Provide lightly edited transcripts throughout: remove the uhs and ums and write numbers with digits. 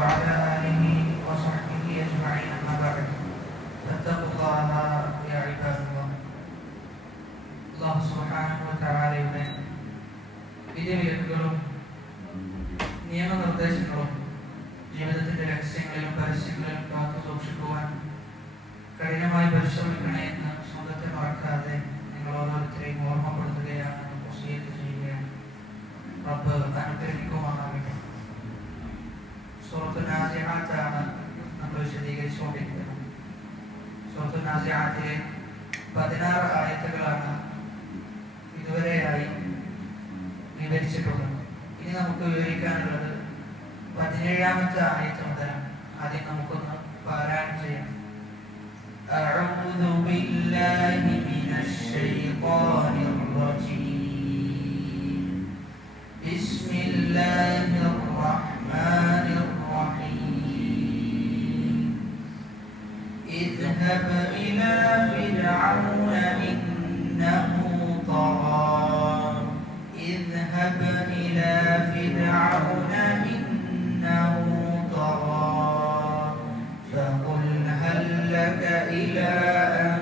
وعلى آله وصحبه أجمعين أما بعد فاتقوا الله يا عباد الله. الله سبحانه وتعالى വിധിവിലക്കുകളും നിയമനിർദ്ദേശങ്ങളും ജീവിതത്തിന്റെ രഹസ്യങ്ങളിലും പരസ്യങ്ങളിലും കാത്തു സൂക്ഷിക്കുവാൻ കഠിനമായി പരിശ്രമിക്കണേ എന്ന് സ്വന്തത്തെ മറക്കാതെ നിങ്ങൾ ഓരോരുത്തരെയും ഓർമ്മപ്പെടുത്തുകയാണ്, വസിയത്ത് ചെയ്യുകയാണ്. റബ്ബ് അനുഗ്രഹിക്കുമാറാകട്ടെ. സൂറത്തുൽ നാസിആത്താണ് നമ്മൾ വിശദീകരിച്ചുകൊണ്ടിരിക്കുന്നത്. സൂറത്തുൽ നാസിആത്തിലെ 16 ആയത്തുകളാണ് ഇതുവരെയായി വിവരിച്ചിട്ടുള്ളത്. ഇനി നമുക്ക് വിവരിക്കാനുള്ളത് 17ാമത്തെ ആയത്ത് മുതലാണ്. ആദ്യം നമുക്കൊന്ന് പാരായണം ചെയ്യാം. أعوذ بالله من الشيطان الرجيم. بسم الله الرحمن الرحيم. اذهب إلى فرعون إنه طغى. اذهب إلى فرعون إنه طغى. فقل هل لك إلى أن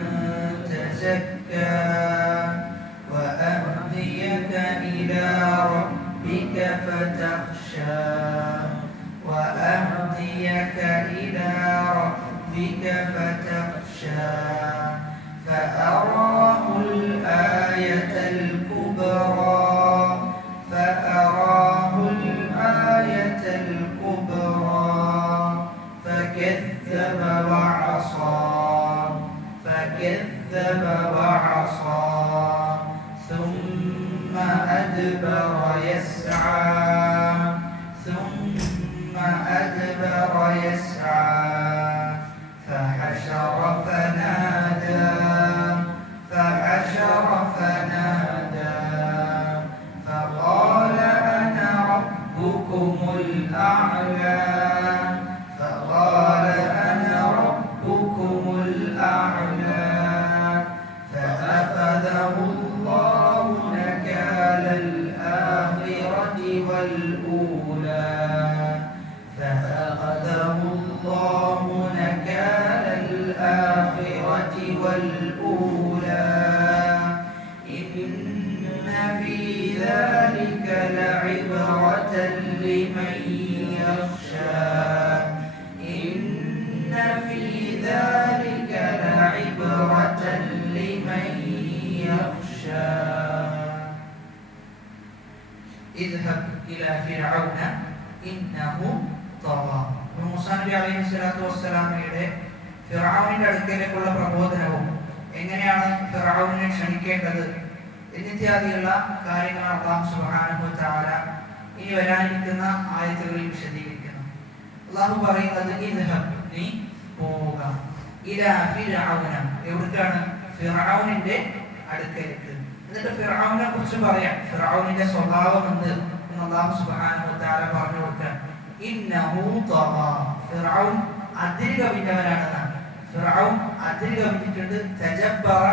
تزكى وأهديك إلى ربك فتخشى. وأهديك إلى ربك فتخشى. فأراه الآية الكبرى. فأراه الآية الكبرى فكذب وعصى. فكذب وعصى ثم أدبر يسعى. ثم أدبر يسعى فحشر فنادى. فحشر فنادى فقال أنا ربكم الأعلى. فقال أنا ربكم الأعلى. فأخذه الله نكال الآخرة والأولى. فأخذه الله نكال الآخرة والأولى. إن في ذلك لعبرة لمن يخشى. إن في ذلك لعبرة لمن يخشى. اذهب إلى فرعون إنه طغى. മൂസാ നബി അലൈഹി സ്വലാത്തു വസ്സലാമയുടെ ഫിർഔനിന്റെ അടുക്കലേക്കുള്ള പ്രബോധനവും എങ്ങനെയാണ് ഫിർഔനെ ക്ഷണിക്കേണ്ടത് എന്നിത്യാദിയുള്ള കാര്യങ്ങൾ അല്ലാഹു സുബ്ഹാനഹു വ തആല ഇനി വരാനിരിക്കുന്ന ആയത്തുകളിൽ വിശദീകരിക്കുന്നു. അല്ലാഹു പറയുന്നത് ഇദ്ഹബ്, നീ പോവുക, ഇലാ ഫിർഔന, എവിടേക്കാണ്? ഫിർഔനിന്റെ അടുക്കലേക്ക്. എന്നിട്ട് ഫിർഔനെ കുറിച്ച് പറയാം, ഫിർഔനിന്റെ സ്വഭാവം എന്ത് എന്ന് അല്ലാഹു സുബ്ഹാനഹു വ തആല പറഞ്ഞു കൊടുക്കാൻ. ഇന്നഹു തഗാ, ഫിർഔൻ അതിരുകവിഞ്ഞവനാണെന്നാണ്. ഫിർഔൻ അതിരുകവിഞ്ഞിട്ടുണ്ട്. തജബ്ബറ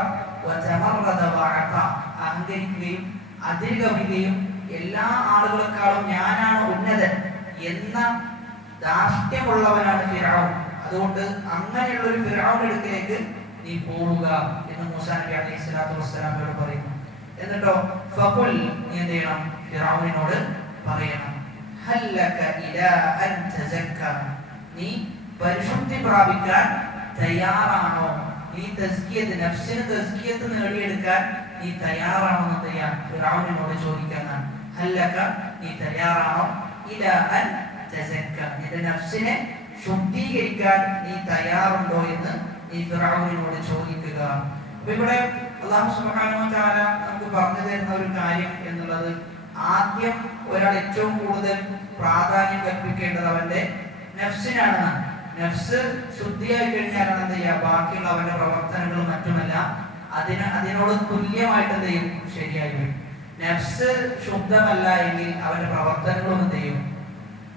വതമറദ വഅത, അഹങ്കരിക്കുകയും അതിരുകവിയുകയും എല്ലാ ആളുകളെക്കാളും ഞാനാണ് ഉന്നതൻ എന്ന ധാർഷ്ട്യമുള്ളവനാണ് ഫിർഔൻ. അതുകൊണ്ട് അങ്ങനെയുള്ള ഒരു ഫിർഔന്റെ അടുക്കലേക്ക് നീ പോവുക എന്ന് മൂസാ നബി അലൈഹി സ്വലാത്തു വസ്സലാമയോട് പറയുന്നു. എന്നിട്ടോ ഫഖുൽ, നീ എന്ത് ചെയ്യണം? ഫിർഔനിനോട് പറയണം, ഹൽ ലക ഇലാ അൻ തസക്ക, നീ പരിശുദ്ധി പ്രാപിക്കാൻ തയ്യാറാണോ? നീ തസ്കിയത്ത്, നഫ്സിന് തസ്കിയത്ത് നേടിയെടുക്കാൻ നീ തയ്യാറാണോ എന്ന് ചെയ്യാൻ ഫിർഔനിനോട് ചോദിക്കാനാണ്. ഹൽ ലക, നീ തയ്യാറാണോ? ഇലാ അൻ തസക്ക, നിന്റെ നഫ്സിനെ ശുദ്ധീകരിക്കാൻ നീ തയ്യാറുണ്ടോ എന്ന് നീ ഫിർഔനിനോട് ചോദിക്കുക. അപ്പൊ ഇവിടെ അല്ലാഹു സുബ്ഹാനഹു വ തആല നമുക്ക് പറഞ്ഞു തരുന്ന ഒരു കാര്യം എന്നുള്ളത്, ആദ്യം ഒരാൾ ഏറ്റവും കൂടുതൽ പ്രാധാന്യം കൽപ്പിക്കേണ്ടത് അവന്റെ നഫ്സിനാണ്. നഫ്സ് ശുദ്ധിയായി കഴിഞ്ഞാലാണ് എന്ത് ചെയ്യുക? ബാക്കിയുള്ള അവന്റെ പ്രവർത്തനങ്ങളും മറ്റുമെല്ലാം അതിനോട് തുല്യമായിട്ട് എന്ത് ചെയ്യും? ശരിയായി വരും. നഫ്സ് ശുദ്ധമല്ല എങ്കിൽ അവന്റെ പ്രവർത്തനങ്ങളും എന്ത് ചെയ്യും?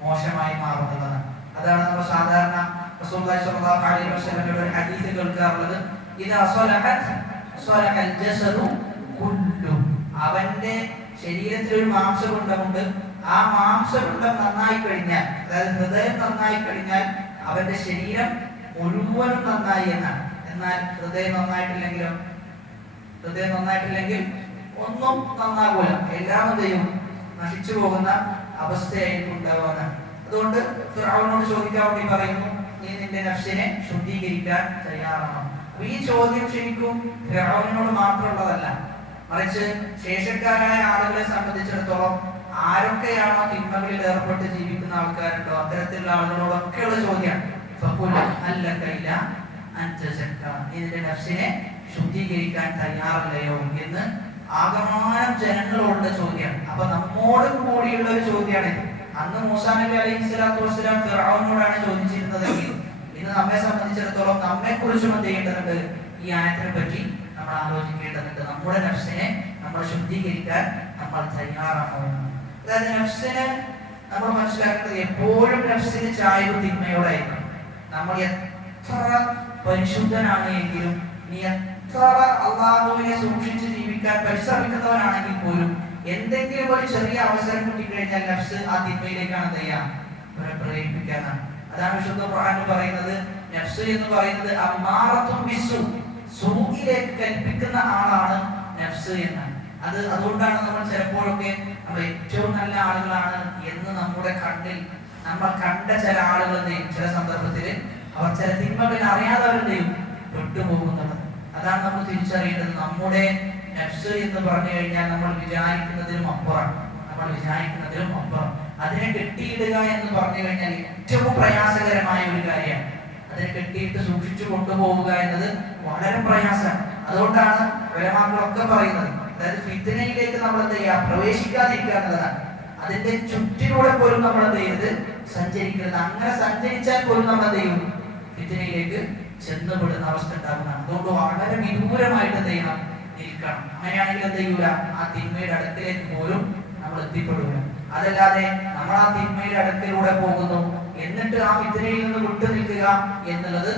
മോശമായി മാറുന്നതാണ്. അതാണ് നമ്മൾ സാധാരണ റസൂലുള്ളാഹി സ്വല്ലല്ലാഹു അലൈഹി വസല്ലമയുടെ ഒരു ഹദീസ് കേൾക്കാറുള്ളത്, ഇദാ സ്വലഹത് സ്വലഹൽ ജസദു കുല്ലു, അവന്റെ ശരീരത്തിൽ ഒരു മാംസപിണ്ഡമുണ്ട്, ആ മാംസപിണ്ഡം നന്നായി കഴിഞ്ഞാൽ, അതായത് ഹൃദയം നന്നായി കഴിഞ്ഞാൽ അവന്റെ ശരീരം മുഴുവനും നന്നായി എന്നാണ്. എന്നാൽ ഹൃദയം നന്നായിട്ടില്ലെങ്കിൽ ഒന്നും നന്നാകൂല, എല്ലാം എന്തെയും നശിച്ചു പോകുന്ന അവസ്ഥയായിരിക്കും ഉണ്ടാവുക. അതുകൊണ്ട് ഫിർഔനോട് ചോദിക്കാൻ വേണ്ടി പറയുന്നു, നീ നിന്റെ നഫ്സിനെ ശുദ്ധീകരിക്കാൻ തയ്യാറാണോ? ഈ ചോദ്യം ശരിക്കും ഫിർഔനോട് മാത്രമുള്ളതല്ല, മറിച്ച് ശേഷക്കാരായ ആളുകളെ സംബന്ധിച്ചിടത്തോളം ആരൊക്കെയാണോ തിന്മകളിൽ ഏർപ്പെട്ട് ജീവിക്കുന്ന ആൾക്കാരുണ്ടോ അത്തരത്തിലുള്ള ആളുകളോടൊക്കെയുള്ള ചോദ്യമാണ്. നിന്റെ നഫ്സിനെ ശുദ്ധീകരിക്കാൻ തയ്യാറല്ലയോ എന്ന് ആകമാനം ജനങ്ങളോടുള്ള ചോദ്യമാണ്. അപ്പൊ നമ്മോട് കൂടിയുള്ള ഒരു ചോദ്യമാണ്. അന്ന് മൂസാ നബി അലൈഹിസ്സലാത്തു വസ്സലാം ഫിർഔനോടാണ് ചോദിച്ചിരുന്നതെങ്കിൽ ഇന്ന് നമ്മെ സംബന്ധിച്ചിടത്തോളം നമ്മെ കുറിച്ചും എന്ത് ചെയ്യേണ്ടതുണ്ട്? ഈ ആയത്തിനെ പറ്റി നമ്മൾ ആലോചിക്കേണ്ടതുണ്ട്. നമ്മുടെ നഫ്സിനെ നമ്മൾ ശുദ്ധീകരിക്കാൻ നമ്മൾ തയ്യാറാണോ? അതായത് നഫ്സിനെ നമ്മൾ മനസ്സിലാക്കേണ്ടത് എപ്പോഴും നഫ്സിന് ചായ്വ് തിന്മയോടായിരിക്കും. നമ്മൾ എത്ര പരിശുദ്ധനാണ് എങ്കിലും, നീ എത്ര അള്ളാഹുവിനെ സൂക്ഷിച്ച് ജീവിക്കാൻ പരിശ്രമിക്കുന്നവനാണെങ്കിൽ പോലും എന്തെങ്കിലും ഒരു ചെറിയ അവസരം കിട്ടിക്കഴിഞ്ഞാൽ നഫ്സ് ആ തിന്മയിലേക്കാണ് എന്ത് ചെയ്യാം? പ്രേരിപ്പിക്കാനാണ്. അതാണ് വിശുദ്ധ ഖുർആനിൽ പറയുന്നത്, നഫ്സ് എന്ന് പറയുന്നത് അമ്മാറത്തും ബിസ്സൂ, സൂഇലേക്ക് കൽപ്പിക്കുന്ന ആളാണ് നഫ്സ് എന്നാണ്. അതുകൊണ്ടാണ് നമ്മൾ ചിലപ്പോഴൊക്കെ നമ്മൾ ഏറ്റവും നല്ല ആളുകളാണ് എന്ന് നമ്മുടെ കണ്ണിൽ നമ്മൾ കണ്ട ചില ആളുകളുടെയും ചില സന്ദർഭത്തിൽ അവർ ചില തിന്മകൾ അറിയാതെ അവരുടെയും പെട്ടുപോകുന്നത്. അതാണ് നമ്മൾ തിരിച്ചറിയേണ്ടത്. നമ്മുടെ നഫ്സ് എന്ന് പറഞ്ഞു കഴിഞ്ഞാൽ നമ്മൾ വിചാരിക്കുന്നതിലും അപ്പുറം. അതിനെ കെട്ടിയിടുക എന്ന് പറഞ്ഞു കഴിഞ്ഞാൽ ഏറ്റവും പ്രയാസകരമായ ഒരു കാര്യമാണ്. അതിനെ കെട്ടിയിട്ട് സൂക്ഷിച്ചു കൊണ്ടുപോവുക എന്നത് വളരെ പ്രയാസമാണ്. അതുകൊണ്ടാണ് ഉലമാക്കളൊക്കെ പറയുന്നത്, അതായത് ഫിത്നയിലേക്ക് നമ്മൾ എന്ത് ചെയ്യുക? പ്രവേശിക്കാതിരിക്കുക എന്നുള്ളതാണ്. അതിന്റെ ചുറ്റിലൂടെ പോലും നമ്മൾ എന്ത് ചെയ്യരുത്? സഞ്ചരിക്കരുത്. അങ്ങനെ സഞ്ചരിച്ചാൽ പോലും നമ്മൾ എന്ത് ചെയ്യും? ഫിത്നയിലേക്ക് ചെന്നുപെടുന്ന അവസ്ഥ ഉണ്ടാകുന്നതാണ്. അതുകൊണ്ട് വളരെ വിദൂരമായിട്ട് എന്ത് ചെയ്യണം? നിൽക്കണം. അങ്ങനെയാണെങ്കിൽ എന്ത് ചെയ്യൂല? ആ തിന്മയുടെ അടുക്കിലേക്ക് പോലും നമ്മൾ എത്തിപ്പെടുക. അതല്ലാതെ നമ്മൾ ആ തിന്മയുടെ അടുക്കിലൂടെ പോകുന്നു എന്നിട്ട് ആ ഫിത്നയിൽ നിന്ന് വിട്ടു നിൽക്കുക എന്നുള്ളത്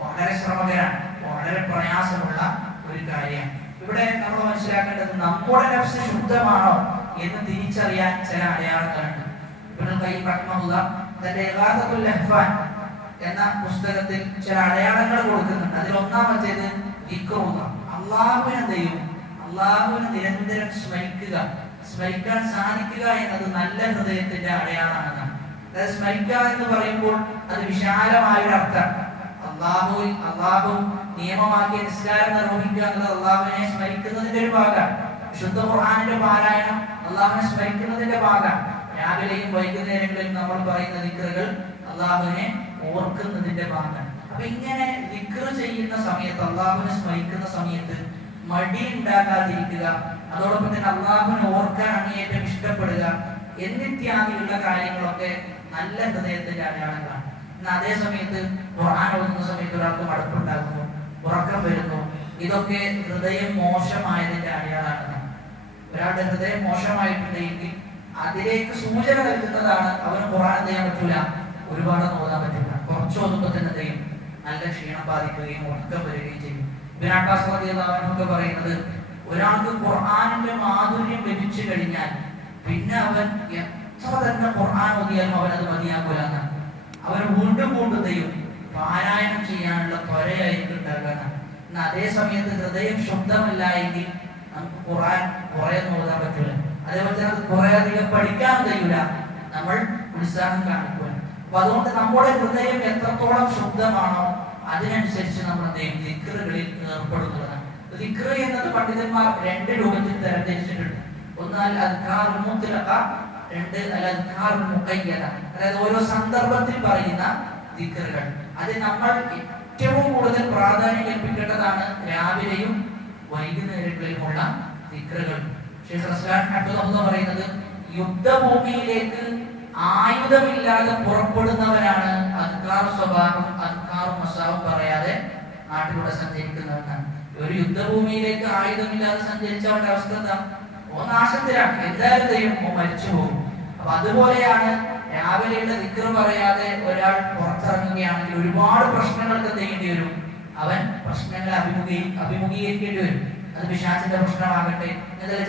വളരെ ശ്രമകരമാണ്, വളരെ പ്രയാസമുള്ള ഒരു കാര്യമാണ്. ഇവിടെ നമ്മൾ മനസ്സിലാക്കേണ്ടത് നമ്മുടെ നഫ്സ് ശുദ്ധമാണോ എന്ന് തിരിച്ചറിയാൻ ചില അടയാളങ്ങളുണ്ട്. ഇബ്നുൽ ഖയ്യിം റഹിമഹുല്ലാഹ് തന്റെ ഇഗാസത്തുൽ ലഹ്ഫാൻ എന്ന പുസ്തകത്തിൽ ചില അടയാളങ്ങൾ കൊടുക്കുന്നുണ്ട്. അതിൽ ഒന്നാമത്തേത് ദിക്റുല്ലാഹ്, അല്ലാഹുവിനെ ദൈവം, അല്ലാഹുവിനെ നിരന്തരം സ്മരിക്കാൻ സാധിക്കുക എന്നത് നല്ല ഹൃദയത്തിന്റെ അടയാളമാണ്. അതായത് സ്മരിക്കുക എന്ന് പറയുമ്പോൾ അത് വിശാലമായ ഒരു അർത്ഥം. അല്ലാഹു നിയമമാക്കിയ നിസ്കാരം നിർവഹിക്കുക എന്നുള്ളത് അല്ലാഹുവിനെ സ്മരിക്കുന്നതിന്റെ ഒരു ഭാഗമാണ്. വിശുദ്ധ ഖുർആനിന്റെ പാരായണം അല്ലാഹുവിനെ സ്മരിക്കുന്നതിന്റെ ഭാഗമാണ്. രാവിലെയും വൈകുന്നേരങ്ങളിലും നമ്മൾ പറയുന്ന ദിക്റുകൾ അല്ലാഹുവിനെ ഓർക്കുന്നതിന്റെ ഭാഗമാണ്. അപ്പൊ ഇങ്ങനെ ദിക്റ് ചെയ്യുന്ന സമയത്ത്, അല്ലാഹുവിനെ സ്മരിക്കുന്ന സമയത്ത് മടി ഉണ്ടാകാതിരിക്കുക, അതോടൊപ്പം തന്നെ അല്ലാഹുവിനെ ഓർക്കാൻ അങ്ങേയറ്റം ഇഷ്ടപ്പെടുക എന്നിത്യാദിയുള്ള കാര്യങ്ങളൊക്കെ നല്ല ഹൃദയത്തിന്റെ അടയാളങ്ങളാണ്. എന്നാൽ അതേ സമയത്ത് ഖുർആൻ ഓതുന്ന സമയത്ത് ഒരാൾക്ക് മടുപ്പുണ്ടാകുന്നു, ഉറക്കം വരുന്നു, ഇതൊക്കെ ഹൃദയം മോശമായതിന്റെ അടയാളമാണ്. ഒരാളുടെ ഹൃദയം മോശമായിട്ടുണ്ടെങ്കിൽ അതിലേക്ക് സൂചന നൽകുന്നതാണ് അവന് ഖുർആൻ ചെയ്യാൻ പറ്റൂല, ഒരുപാട് ഓതാൻ പറ്റില്ല, കുറച്ച് ഓതുമ്പോൾ തന്നെ ചെയ്യും നല്ല ക്ഷീണം ബാധിക്കുകയും ഉറക്കം വരികയും ചെയ്യും. ഇബ്നു അബ്ബാസ് റളിയല്ലാഹു അൻഹു പറയുന്നത്, ഒരാൾക്ക് ഖുർആനിന്റെ മാധുര്യം ലഭിച്ചു കഴിഞ്ഞാൽ പിന്നെ അവൻ എത്ര തന്നെ ഖുർആൻ ഓതിയാലും അവൻ അത് മതിയാകൂല എന്നാണ്. അവൻ വീണ്ടും ചെയ്യും പാരായണം ചെയ്യാനുള്ള ത്വരയായിരിക്കും ഉണ്ടാകുക. എന്നാൽ അതേ സമയത്ത് ഹൃദയം ശുദ്ധമല്ല എങ്കിൽ നമുക്ക് ഖുർആൻ കുറെ ഓതാൻ പറ്റൂല, അതേപോലെ തന്നെ അത് കുറെ അധികം പഠിക്കാൻ കഴിയൂല, നമ്മൾ ഉത്സാഹം കാണിക്കുക. അപ്പൊ അതുകൊണ്ട് നമ്മുടെ ഹൃദയം എത്രത്തോളം ശുദ്ധമാണോ അതിനനുസരിച്ച് നമ്മൾ ദിക്റുകളിൽ ഏർപ്പെടുന്നതാണ്. ദിക്ർ എന്നത് പണ്ഡിതന്മാർ രണ്ട് രൂപത്തിൽ തരംതിരിച്ചിട്ടുണ്ട്. ഒന്ന് അൽ അദ്കാറുൽ മുത്ലഖ, രണ്ട് അൽ അദ്കാറുൽ മുഖയ്യദ. അതായത് ഓരോ സന്ദർഭത്തിൽ പറയുന്ന ദിക്റുകൾ. അത് നമ്മൾ ഏറ്റവും കൂടുതൽ പ്രാധാന്യം കൽപ്പിക്കേണ്ടതാണ് രാവിലെയും വൈകുന്നേരങ്ങളിലുമുള്ള ദിക്റുകൾ. ശൈഖ് റസ്ലാൻ ഹഫിദഹുല്ലാഹ് പറയുന്നത്, യുദ്ധഭൂമിയിലേക്ക് ആയുധമില്ലാതെ പുറപ്പെടുന്നവരാണ് അദ്കാർ സ്വഭാവം അദ്കാർ മസാവും പറയാതെ നാട്ടിലൂടെ സഞ്ചരിക്കുന്നവരാണ്. ഒരു യുദ്ധഭൂമിയിലേക്ക് ആയുധമില്ലാതെ സഞ്ചരിച്ചവരുടെ അവസ്ഥ എന്താ? ഓ നാശത്തിലാണ്, എന്തായാലും ദൈവം മരിച്ചു പോകും. അപ്പൊ അതുപോലെയാണ് രാവിലെയുള്ള ദിക്ർ പറയാതെ ഒരാൾ പുറത്തിറങ്ങുകയാണെങ്കിൽ ഒരുപാട് പ്രശ്നങ്ങൾക്ക് ചെയ്യേണ്ടി വരും. അവൻ പ്രശ്നങ്ങളെ അഭിമുഖീകരിക്കേണ്ടി വരും. അത് പിശാചിന്റെ പ്രശ്നമാകട്ടെ,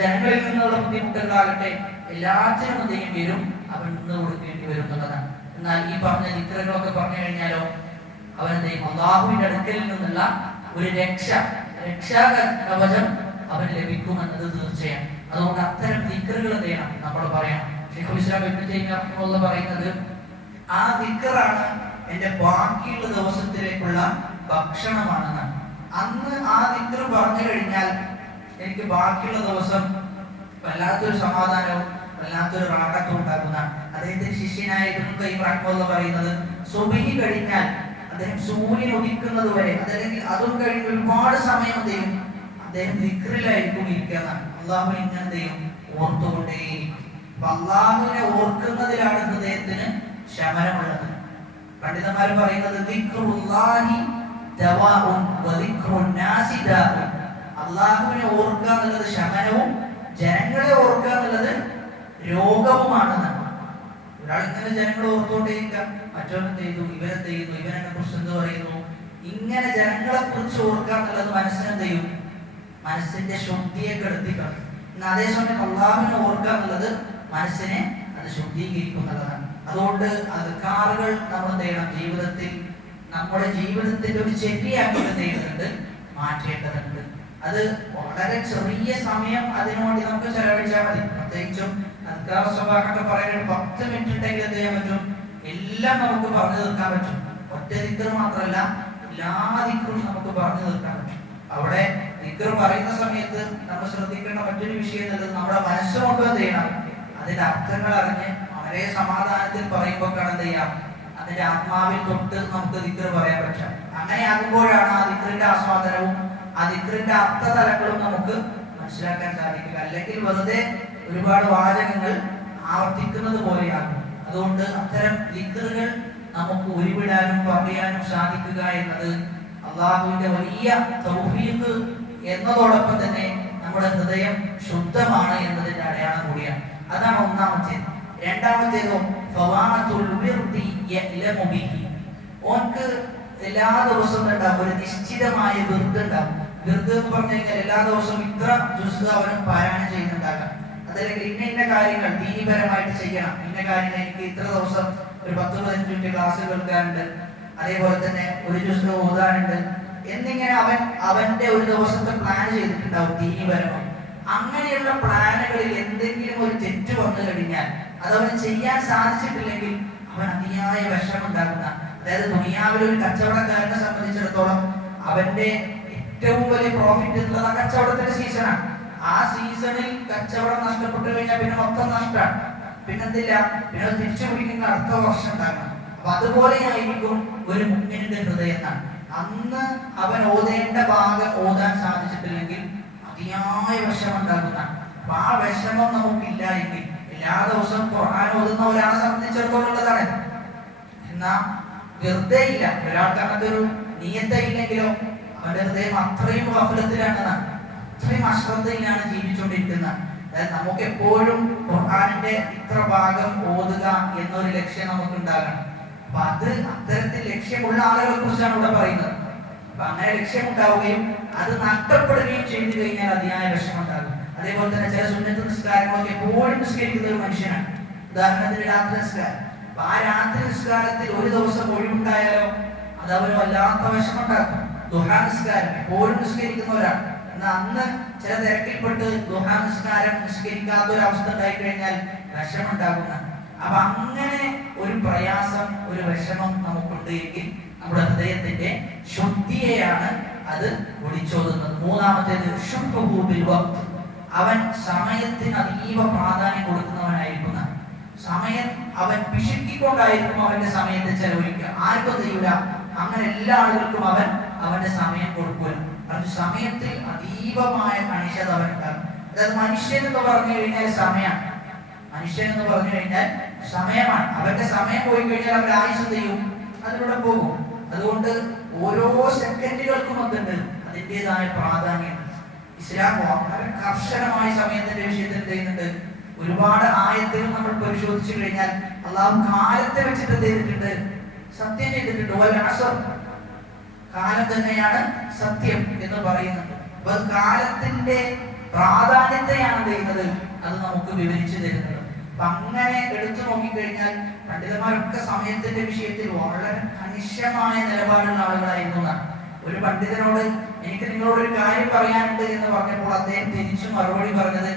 ജനങ്ങളിൽ നിന്നുള്ള ബുദ്ധിമുട്ടുകളാകട്ടെ, എല്ലാത്തിനും ചെയ്യേണ്ടി വരും. അവൻ നിന്ന് കൊടുക്കേണ്ടി വരും എന്നുള്ളതാണ്. എന്നാൽ ഈ പറഞ്ഞ ദിക്റുകളൊക്കെ പറഞ്ഞു കഴിഞ്ഞാലോ അവൻ എന്ത് ചെയ്യും? അള്ളാഹുവിന്റെ അടുക്കലിൽ നിന്നുള്ള ഒരു രക്ഷാ കവചം അവന് ലഭിക്കുമെന്നത് തീർച്ചയാണ്. അതുകൊണ്ട് അത്തരം ദിക്റുകൾ എന്ത് ചെയ്യണം? നമ്മൾ പറയണം. ശൈഖുൽ ഇസ്ലാം ഇബ്നു തൈമിയ്യ റഹിമഹുല്ലാഹ് പറയുന്നത് ആ ദിക്റാണ് എന്റെ ബാക്കിയുള്ള ദിവസത്തിലേക്കുള്ള ഭക്ഷണമാണെന്നാണ്. അന്ന് ആ ദിക്ർ പറഞ്ഞു കഴിഞ്ഞാൽ എനിക്ക് ബാക്കിയുള്ള ദിവസം വല്ലാത്തൊരു സമാധാനവും വല്ലാത്തൊരു റാഹത്തും ഉണ്ടാക്കുന്നതാണ്. അദ്ദേഹത്തിന്റെ ശിഷ്യനായ ഇബ്നു ഖയ്യിം റഹിമഹുല്ലാഹ് പറയുന്നത് സുബ്ഹി കഴിഞ്ഞാൽ അദ്ദേഹം സൂര്യൻ ഉദിക്കുന്നത് വരെ അതല്ലെങ്കിൽ അതും കഴിഞ്ഞ് ഒരുപാട് സമയം ചെയ്യും അദ്ദേഹം ദിക്റിലായിരിക്കും ഇരിക്കുന്നതാണ്. അള്ളാഹു ഇങ്ങനെ ചെയ്യും ഓർത്തുകൊണ്ടേയിരിക്കും. അള്ളാഹുവിനെ ഓർക്കുന്നതിലാണ് ഹൃദയത്തിന് ശമനമുള്ളത്. പണ്ഡിതന്മാർ പറയുന്നത് ദിക്റുല്ലാഹി ദവാഉൻ വദിക്റുൻ നാസി ദാഉൻ. അള്ളാഹുവിനെ ഓർക്കുക എന്നുള്ളത് ശമനവും ജനങ്ങളെ ഓർക്കുക എന്നുള്ളത് രോഗവുമാണെന്നാണ്. ഒരാൾ ഇങ്ങനെ ജനങ്ങളെ ഓർത്തുകൊണ്ടേയിരിക്കുക, മറ്റൊന്നും ചെയ്തു, ഇവരെന്ത് ചെയ്യുന്നു, ഇവരെന്നെ കുറിച്ച് എന്ത് പറയുന്നു, ഇങ്ങനെ ജനങ്ങളെ കുറിച്ച് ഓർക്കുക എന്നുള്ളത് മനസ്സിനെന്ത് ചെയ്യും? മനസ്സിന്റെ ശുദ്ധിയെ കെടുത്തിക്കളയും. എന്നാൽ അതേസമയം അള്ളാഹുവിനെ ഓർക്കുക എന്നുള്ളത് മനസ്സിനെ അത് ശുദ്ധീകരിക്കുന്നതാണ്. അതുകൊണ്ട് അദ്കാറുകൾ നമ്മൾ എന്ത് ചെയ്യണം? ജീവിതത്തിൽ നമ്മുടെ ജീവിതത്തിന്റെ ഒരു ചെറിയാക്കി എന്ത് ചെയ്യുന്നുണ്ട്? മാറ്റേണ്ടതുണ്ട്. അത് വളരെ ചെറിയ സമയം അതിനുവേണ്ടി നമുക്ക് ചെലവഴിച്ചാൽ മതി. പ്രത്യേകിച്ചും അദ്കാർ സ്വഭാവമൊക്കെ പറയാൻ 10 മിനിറ്റ് ഉണ്ടെങ്കിൽ എന്ത് ചെയ്യാൻ പറ്റും? എല്ലാം നമുക്ക് പറഞ്ഞു തീർക്കാൻ പറ്റും. ഒറ്റ ദിക്ർ മാത്രമല്ല, എല്ലാ ദിക്റും നമുക്ക് പറഞ്ഞു തീർക്കാൻ പറ്റും. അവിടെ ദിക്ർ പറയുന്ന സമയത്ത് നമ്മൾ ശ്രദ്ധിക്കേണ്ട മറ്റൊരു വിഷയം എന്നുള്ളത് നമ്മുടെ മനസ്സുകൊണ്ട് എന്ത് ചെയ്യണം? അതിന്റെ അർത്ഥങ്ങൾ അറിഞ്ഞ് വളരെ സമാധാനത്തിൽ പറയുമ്പോൾ എന്ത് ചെയ്യാം? അതിന്റെ ആത്മാവിൽ തൊട്ട് നമുക്ക് ദിക്ർ പറയാൻ പറ്റും. അങ്ങനെ ആകുമ്പോഴാണ് ആ ദിക്റിന്റെ ആസ്വാദനവും ആ ദിക്റിന്റെ അർത്ഥതലങ്ങളും നമുക്ക് മനസ്സിലാക്കാൻ സാധിക്കുക. അല്ലെങ്കിൽ വെറുതെ ഒരുപാട് വാചകങ്ങൾ ആവർത്തിക്കുന്നത് പോലെയാകും. അതുകൊണ്ട് അത്തരം ദിക്റുകൾ നമുക്ക് ഉരുവിടാനും പറയാനും സാധിക്കുക എന്നത് അള്ളാഹുവിന്റെ വലിയ തൗഫീഖ് എന്നതോടൊപ്പം തന്നെ നമ്മുടെ ഹൃദയം ശുദ്ധമാണ് എന്നതിന്റെ അടയാളം കൂടിയാണ്. അതാണ് ഒന്നാമത്തേത്. രണ്ടാമത്തേതോ ഫവാത്തുൽ വിർദി യഅലമു ബിഹി. ഓൻക്ക് എല്ലാ ദിവസവും ഉണ്ടാവും ഒരു നിശ്ചിതമായ വിർദ് ഉണ്ടാവും. വിർദ് എന്ന് പറഞ്ഞു കഴിഞ്ഞാൽ എല്ലാ ദിവസവും ഇത്ര ജുസ് അവൻ പാരായണം ചെയ്യുന്നുണ്ടാകാം. അതല്ലെങ്കിൽ ഇന്ന കാര്യങ്ങൾ ദീനിപരമായിട്ട് ചെയ്യണം, ഇന്ന കാര്യങ്ങൾ എനിക്ക് ഇത്ര ദിവസം ഒരു 10-15 മിനിറ്റ് ക്ലാസ് കേൾക്കാനുണ്ട്, അതേപോലെ തന്നെ ഒരു ജുസ് ഓതാനുണ്ട് എന്നിങ്ങനെ അവന്റെ ഒരു ദിവസത്തെ പ്ലാൻ ചെയ്തിട്ടുണ്ടാവും ദീനിപരമായി. അങ്ങനെയുള്ള പ്ലാനുകളിൽ എന്തെങ്കിലും ഒരു തെറ്റ് വന്നു കഴിഞ്ഞാൽ അത് അവന് ചെയ്യാൻ സാധിച്ചിട്ടില്ലെങ്കിൽ അവൻ അതിയായ വിഷമുണ്ടാക്കുന്ന, അതായത് ദുനിയാവിലെ ഒരു കച്ചവടക്കാരനെ സംബന്ധിച്ചിടത്തോളം അവന്റെ ഏറ്റവും വലിയ പ്രോഫിറ്റ് എന്നുള്ളത് ആ കച്ചവടത്തിന്റെ സീസണാണ്. ആ സീസണിൽ കച്ചവടം നഷ്ടപ്പെട്ടു കഴിഞ്ഞാൽ പിന്നെ മൊത്തം നഷ്ടമാണ്. പിന്നെന്തില്ല, പിന്നെ തിരിച്ചു പിടിക്കുന്ന അടുത്ത വർഷം ഉണ്ടാകണം. അപ്പൊ അതുപോലെയായിരിക്കും ഒരു മുഅ്മിനിന്റെ ഹൃദയം എന്നാണ്. അന്ന് അവൻ ഓതേണ്ട ഭാഗം ഓതാൻ സാധിച്ചിട്ടില്ലെങ്കിൽ അതിയായ വിഷമുണ്ടാകുന്ന. അപ്പൊ ആ വിഷമം നമുക്കില്ല എങ്കിൽ എല്ലാ ദിവസവും ഖുർആൻ ഓതുന്ന ഒരാളെ സംബന്ധിച്ചിടത്തോളം ഉള്ളതാണ്. എന്നാ വെറുതെ ഇല്ല, ഒരാൾക്ക് അങ്ങനത്തെ ഒരു നിയത്തെ ഇല്ലെങ്കിലോ അവന്റെ ഹൃദയം അത്രയും ഗഫലത്തിലാണ്, അത്രയും അശ്രദ്ധയിലാണ് ജീവിച്ചുകൊണ്ടിരിക്കുന്നത്. അതായത് നമുക്ക് എപ്പോഴും ഖുർആനിന്റെ ഇത്ര ഭാഗം ഓതുക എന്നൊരു ലക്ഷ്യം നമുക്ക് ഉണ്ടാകണം. അപ്പൊ അത് അത്തരത്തിൽ ലക്ഷ്യമുള്ള ആളുകളെ കുറിച്ചാണ് ഇവിടെ പറയുന്നത്. അപ്പൊ അങ്ങനെ ലക്ഷ്യമുണ്ടാവുകയും അത് നഷ്ടപ്പെടുകയും ചെയ്തു കഴിഞ്ഞാൽ അതിയായ വിഷമുണ്ടാകും. അതേപോലെ തന്നെ ചില സുന്നത്ത് നിസ്കാരങ്ങളൊക്കെ എപ്പോഴും നിസ്കരിക്കുന്ന ഒരു മനുഷ്യനാണ്. ഉദാഹരണത്തിന് രാത്രി നിസ്കാരം. അപ്പൊ ആ രാത്രി നിസ്കാരത്തിൽ ഒരു ദിവസം ഒഴിവുണ്ടായാലോ അത് അവന് വല്ലാത്ത വിഷമുണ്ടാക്കും. ദുഹാ നിസ്കാരം എപ്പോഴും നിസ്കരിക്കുന്ന ഒരാൾ എന്നാൽ അന്ന് ചില തിരക്കിൽപ്പെട്ട് ദുഹാ നിസ്കാരം നിസ്കരിക്കാത്ത ഒരു അവസ്ഥ ഉണ്ടായിക്കഴിഞ്ഞാൽ വിഷമുണ്ടാകുന്ന. അപ്പൊ അങ്ങനെ ഒരു പ്രയാസം, ഒരു വിഷമം നമുക്കുണ്ട് എങ്കിൽ നമ്മുടെ ഹൃദയത്തിന്റെ ശുദ്ധിയെയാണ് അത് ഒളിച്ചോതുന്നത്. മൂന്നാമത്തേത് ശുഭ്ഹു ബിൽ വഖ്ത്. അവൻ സമയത്തിന് അതീവ പ്രാധാന്യം കൊടുക്കുന്നവനായിരിക്കുന്ന, സമയം അവൻ പിശുക്കിക്കൊണ്ടായിരിക്കും അവന്റെ സമയത്തെ ചെലവഴിക്കുക. ആർക്കും ചെയ്യൂല, അങ്ങനെ എല്ലാ ആളുകൾക്കും അവന്റെ സമയം കൊടുക്കൂല. അത് സമയത്തിൽ അതീവമായ കണിശത അവൻ ഉണ്ടാകും. അതായത് മനുഷ്യൻ എന്ന് പറഞ്ഞു കഴിഞ്ഞാൽ സമയമാണ്. മനുഷ്യൻ എന്ന് പറഞ്ഞു കഴിഞ്ഞാൽ സമയമാണ്. അവന്റെ സമയം പോയി കഴിഞ്ഞാൽ അവന്റെ ആയുസ് ചെയ്യും, അതിലൂടെ പോകും. അതുകൊണ്ട് ഓരോ സെക്കൻഡുകൾക്കും അതുണ്ട് അതിൻ്റെതായ പ്രാധാന്യം. ഇസ്ലാം വളരെ കർശനമായ സമയത്തിന്റെ വിഷയത്തിൽ ചെയ്യുന്നുണ്ട്. ഒരുപാട് ആയത്തുകൾ നമ്മൾ പരിശോധിച്ചു കഴിഞ്ഞാൽ അള്ളാഹു കാലത്തെ വെച്ചിട്ട് ചെയ്തിട്ടുണ്ട്, സത്യം ചെയ്തിട്ടുണ്ട്. കാലം തന്നെയാണ് സത്യം എന്ന് പറയുന്നത്. അപ്പൊ കാലത്തിന്റെ പ്രാധാന്യത്തെയാണ് ചെയ്യുന്നത്, അത് നമുക്ക് വിവരിച്ചു തരുന്നത്. അപ്പൊ അങ്ങനെ എടുത്തു നോക്കിക്കഴിഞ്ഞാൽ പണ്ഡിതന്മാരൊക്കെ സമയത്തിന്റെ വിഷയത്തിൽ വളരെ കണിശമായ നിലപാടുള്ള ആളുകളായിരുന്നു എന്നാണ്. ഒരു പണ്ഡിതനോട് എനിക്ക് നിങ്ങളോട് ഒരു കാര്യം പറയാനുണ്ട് എന്ന് പറഞ്ഞപ്പോൾ അദ്ദേഹം തിരിച്ചു മറുപടി പറഞ്ഞത്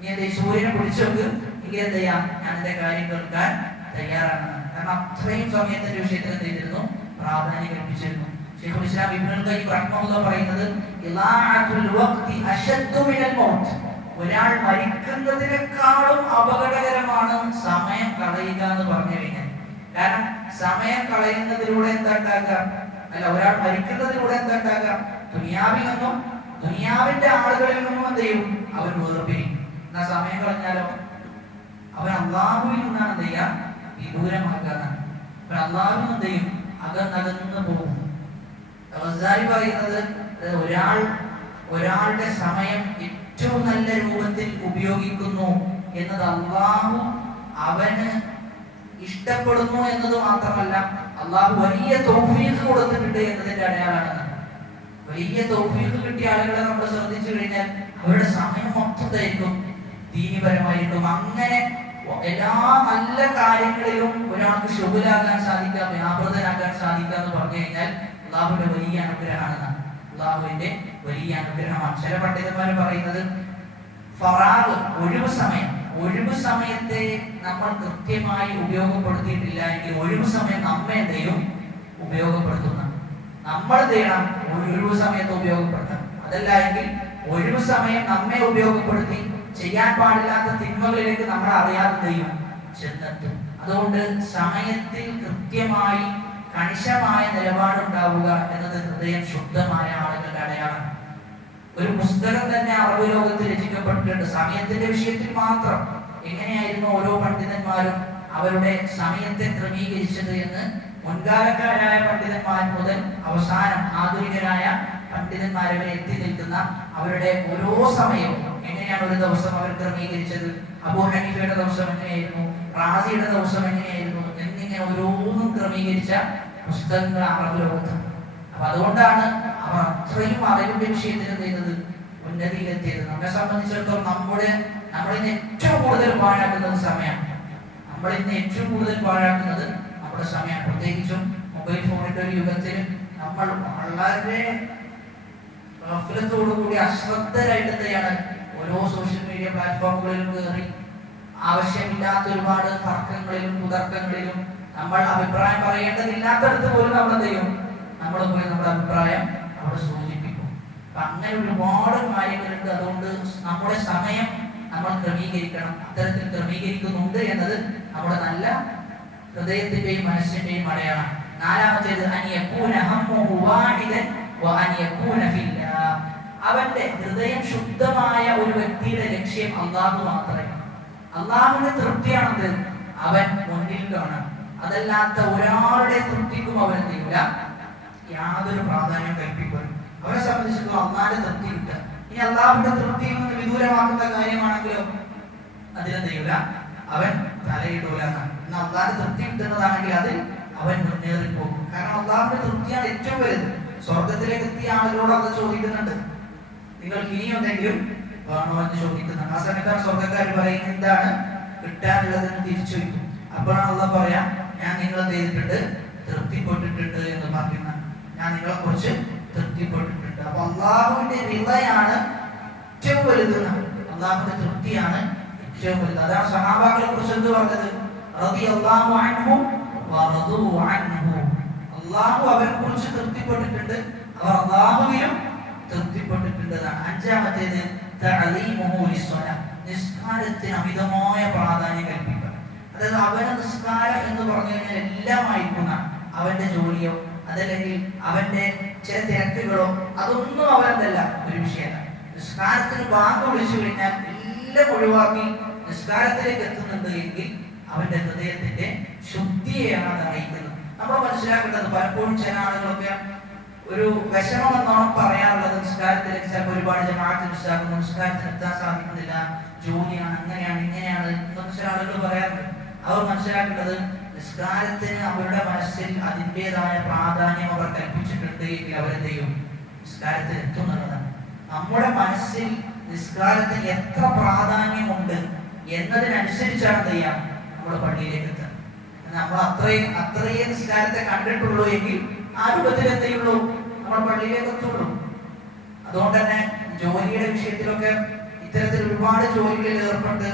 നീ എന്റെ സൂര്യനെ പിടിച്ചു വെക്ക്, എനിക്ക് എന്ത് ചെയ്യാം, ഞാൻ എന്റെ കാര്യം കേൾക്കാൻ തയ്യാറാണ്. കാരണം അത്രയും സമയത്തിന്റെ വിഷയത്തിൽ എന്ത് ചെയ്തിരുന്നു, പ്രാധാന്യം കൽപ്പിച്ചിരുന്നു. ശൈഖുൽ ഇസ്ലാം ഇബ്നുൽ ഖയ്യിം റഹിമഹുല്ലാഹ് പറയുന്നത് ഇളാഅത്തുൽ വഖ്തി അശദ്ദു മിനൽ മൗത്ത്, ഒരാൾ മരിക്കുന്നതിനേക്കാളും അപകടകരമാണ് സമയം കളയുക എന്ന് പറഞ്ഞു കഴിഞ്ഞാൽ. കാരണം സമയം കളയുന്നതിലൂടെ എന്താണ്ടാക്കുക, അല്ല ഒരാൾ മരിക്കുന്നതിലൂടെ എന്താണ്ടാക്കുക, ദുനിയാവിൽ നിന്നും ദുനിയാവിന്റെ ആളുകളിൽ നിന്നും എന്ത് ചെയ്യും, അവർ വേർപിരിയും. എന്നാ സമയം കളഞ്ഞാലോ അവൻ അള്ളാഹുവിൽ നിന്നാണ് എന്ത് ചെയ്യുക, വിദൂരമാക്കാനാണ്. അവൻ അള്ളാഹുവിൽ എന്ത് ചെയ്യും, അകന്നകന്ന് പോകും. ഗസാലി പറയുന്നത് ഒരാളുടെ സമയം ഏറ്റവും നല്ല രൂപത്തിൽ ഉപയോഗിക്കുന്നു എന്നത് അള്ളാഹു അവന് ഇഷ്ടപ്പെടുന്നു എന്നത് മാത്രമല്ല, അള്ളാഹു വലിയ തൗഫീഖ് കൊടുത്തിട്ടുണ്ട് എന്നതിന്റെ അടയാളമാണ്. വലിയ തൗഫീഖ് കിട്ടിയ ആളുകളെ നമ്മൾ ശ്രദ്ധിച്ചു കഴിഞ്ഞാൽ അവരുടെ സമയം മൊത്തത്തായിരിക്കും ദീനിപരമായിരിക്കും. അങ്ങനെ എല്ലാ നല്ല കാര്യങ്ങളിലും ഒരാൾക്ക് ശുഭലാകാൻ സാധിക്കാം, വ്യാപൃതനാകാൻ സാധിക്കാം എന്ന് പറഞ്ഞു കഴിഞ്ഞാൽ അള്ളാഹുവിന്റെ വലിയ അനുഗ്രഹമാണ്. അള്ളാഹുവിന്റെ വലിയ അനുഗ്രഹമാണ്. ചില പണ്ഡിതന്മാർ പറയുന്നത് ഫറാഗ്, ഒഴിവ് സമയത്തെ നമ്മൾ കൃത്യമായി ഉപയോഗപ്പെടുത്തിയിട്ടില്ല എങ്കിൽ ഒഴിവ് സമയം നമ്മെ എന്തെയും ഉപയോഗപ്പെടുത്തുന്ന, നമ്മൾ ചെയ്യണം ഒഴിവ് സമയത്ത് ഉപയോഗപ്പെടുത്തണം. അതല്ല എങ്കിൽ ഒഴിവ് സമയം നമ്മെ ഉപയോഗപ്പെടുത്തി ചെയ്യാൻ പാടില്ലാത്ത തിന്മകളിലേക്ക് നമ്മൾ അറിയാതെ ചെയ്യും ചെന്നെത്തും. അതുകൊണ്ട് സമയത്തിൽ കൃത്യമായി കണിശമായ നിലപാടുണ്ടാവുക എന്നത് ഹൃദയം ശുദ്ധമായ ആളുകളുടെ അടയാളം. ഒരു പുസ്തകം തന്നെ അറബ് ലോകത്ത് രചിക്കപ്പെട്ടിട്ടുണ്ട് സമയത്തിന്റെ വിഷയത്തിൽ മാത്രം. എങ്ങനെയായിരുന്നു ഓരോ പണ്ഡിതന്മാരും അവരുടെ സമയത്തെ ക്രമീകരിച്ചത് എന്ന് മുൻകാലക്കാരായ പണ്ഡിതന്മാർ മുതൽ അവസാനം ആധുനികരായ പണ്ഡിതന്മാരെ വരെ എത്തി നിൽക്കുന്ന അവരുടെ ഓരോ സമയവും എങ്ങനെയാണ് ഒരു ദിവസം അവർ ക്രമീകരിച്ചത്, അബൂ ഹനീഫയുടെ ദിവസം എങ്ങനെയായിരുന്നു, റാസിയുടെ ദിവസം എങ്ങനെയായിരുന്നു എന്നിങ്ങനെ ഓരോന്നും ക്രമീകരിച്ച പുസ്തകങ്ങൾ അറബ് ലോകത്ത്. അപ്പൊ അതുകൊണ്ടാണ് അവർ അത്രയും അറിവിന്റെ വിഷയത്തിൽ ചെയ്തത് ഉന്നതിയിലെത്തിയത്. നമ്മെ സംബന്ധിച്ചിടത്തോളം നമ്മളിന്ന് ഏറ്റവും കൂടുതൽ പാഴാക്കുന്നത് സമയമാണ്. നമ്മളിന്ന് ഏറ്റവും കൂടുതൽ പാഴാക്കുന്നത് നമ്മുടെ സമയമാണ്. പ്രത്യേകിച്ചും മൊബൈൽ ഫോണിന്റെ ഒരു യുഗത്തിൽ നമ്മൾ വളരെ ഗഫലത്തോടുകൂടി അശ്രദ്ധരായിട്ട് തന്നെയാണ് ഓരോ സോഷ്യൽ മീഡിയ പ്ലാറ്റ്ഫോമുകളിലും കയറി ആവശ്യമില്ലാത്ത ഒരുപാട് തർക്കങ്ങളിലും കുതർക്കങ്ങളിലും നമ്മൾ അഭിപ്രായം പറയേണ്ടതില്ലാത്തടത്ത് പോലും നമ്മൾ എന്ത് ചെയ്യും, നമ്മൾ പോയി നമ്മുടെ അഭിപ്രായം അവിടെ സൂചിപ്പിക്കും. അപ്പൊ അങ്ങനെ ഒരുപാട് കാര്യങ്ങളുണ്ട്. അതുകൊണ്ട് നമ്മുടെ സമയം നമ്മൾ ക്രമീകരിക്കണം. അത്തരത്തിൽ ക്രമീകരിക്കുന്നുണ്ട് എന്നത് നമ്മുടെ നല്ല ഹൃദയത്തിന്റെയും മനസ്സിന്റെയും അടയാളമാണ്. നാലാമത്തേത് അവന്റെ ഹൃദയം ശുദ്ധമായ ഒരു വ്യക്തിയുടെ ലക്ഷ്യം അള്ളാഹു മാത്രമേ. അള്ളാഹുവിന്റെ തൃപ്തിയാണത് അവൻ മുന്നിൽ കാണാം. അതല്ലാത്ത ഒരാളുടെ തൃപ്തിക്കും അവൻ എന്ത് ചെയ്യൂല, യാതൊരു പ്രാധാന്യം കൽപ്പിക്കും. അവരെ സംബന്ധിച്ചിടത്തോളം അള്ളാഹിന്റെ തൃപ്തി കിട്ടുക. ഇനി അള്ളാഹുവിന്റെ തൃപ്തിയിൽ നിന്ന് വിദൂരമാക്കുന്ന കാര്യമാണെങ്കിലോ അതിലെന്ത് ചെയ്യൂല, അവൻ തലയിടൂല. എന്നാൽ അള്ളാഹിന്റെ തൃപ്തി കിട്ടുന്നതാണെങ്കിൽ അതിൽ അവൻ മുന്നേറിപ്പോകും. കാരണം അള്ളാഹുവിന്റെ തൃപ്തിയാണ് ഏറ്റവും വലുത്. സ്വർഗത്തിലേക്ക് എത്തിയ ആളുകളോട് അത് ചോദിക്കുന്നുണ്ട്, നിങ്ങൾക്ക് ഇനി എന്തെങ്കിലും വേണോ എന്ന് ചോദിക്കുന്നുണ്ട്. ആ സമയത്താണ് സ്വർഗക്കാർ പറയും എന്താണ് കിട്ടാനുള്ളതെന്ന് തിരിച്ചു വയ്ക്കും. അപ്പോഴാണ് അള്ളാഹ് പറയാം, ഞാൻ നിങ്ങളെ ചെയ്തിട്ടുണ്ട്, തൃപ്തിപ്പെട്ടിട്ടുണ്ട് എന്ന് പറയുന്ന, ഞാൻ നിങ്ങളെ കുറിച്ച് തൃപ്തിപ്പെട്ടിട്ടുണ്ട്. അപ്പൊ അള്ളാഹുവിന്റെ റിളയാണ് ഏറ്റവും വലുത്, അള്ളാഹുവിന്റെ തൃപ്തിയാണ് ഏറ്റവും വലുത്. അതാണ് സഹാബാക്കളെ കുറിച്ച് എന്ത് പറഞ്ഞത്, റളിയല്ലാഹു അൻഹും വറദൂ അൻഹു. അള്ളാഹു അവരെ കുറിച്ച് തൃപ്തിപ്പെട്ടിട്ടുണ്ട്, അവർ അള്ളാഹുവിലും തൃപ്തിപ്പെട്ടിട്ടുള്ളതാണ്. അഞ്ചാമത്തേത് തഅലീമുഹു ലിസ്സലാത്ത്, നിസ്കാരത്തിന് അമിതമായ പ്രാധാന്യം കൽപ്പിക്കുക. അതായത് അവന്റെ നിസ്കാരം എന്ന് പറഞ്ഞു കഴിഞ്ഞാൽ എല്ലാമായിരിക്കുന്ന അവന്റെ ജോലിയോ അതല്ലെങ്കിൽ അവന്റെ ചില തിരക്കുകളോ അതൊന്നും അവരെന്തല്ല ഒരു വിഷയമല്ല. നിസ്കാരത്തിന് ബാങ്ക് വിളിച്ചു കഴിഞ്ഞാൽ എല്ലാം ഒഴിവാക്കി നിസ്കാരത്തിലേക്ക് എത്തുന്നുണ്ട് എങ്കിൽ അവന്റെ ഹൃദയത്തിന്റെ ശുദ്ധിയെയാണ് അത് അറിയിക്കുന്നത്. നമ്മൾ മനസ്സിലാക്കേണ്ടത്, പലപ്പോഴും ചില ആളുകളൊക്കെ ഒരു വിഷമം എന്നാണ് പറയാറുള്ളത്, നിസ്കാരത്തിലേക്ക് ചിലപ്പോൾ ഒരുപാട് ജമാഅത്ത് നിസ്കാരം നിസ്കാരത്തിന് എത്താൻ സാധിക്കുന്നില്ല, ജോലിയാണ്, അങ്ങനെയാണ് ഇങ്ങനെയാണ് എന്നൊക്കെ ചില ആളുകൾ പറയാറുണ്ട്. അവർ മനസ്സിലാക്കേണ്ടത്, നിസ്കാരത്തിന് അവരുടെ മനസ്സിൽ അതിൻ്റെതായ പ്രാധാന്യം അവർ കൽപ്പിച്ചിട്ടുണ്ട് എങ്കിൽ അവരെന്ത് ചെയ്യും, നിസ്കാരത്തിൽ എത്തുന്നുള്ളതാണ്. നമ്മുടെ മനസ്സിൽ നിസ്കാരത്തിന് എത്ര പ്രാധാന്യമുണ്ട് എന്നതിനനുസരിച്ചാണ് എന്ത് ചെയ്യാം നമ്മൾ പള്ളിയിലേക്ക് എത്തുക. നമ്മൾ അത്രയും നിസ്കാരത്തെ കണ്ടിട്ടുള്ളൂ എങ്കിൽ ആ രൂപത്തിൽ എന്തെയുള്ളൂ നമ്മൾ പള്ളിയിലേക്ക് എത്തുള്ളൂ. അതുകൊണ്ട് തന്നെ ജോലിയുടെ വിഷയത്തിലൊക്കെ ഇത്തരത്തിൽ ഒരുപാട് ജോലികളിൽ ഏർപ്പെട്ട്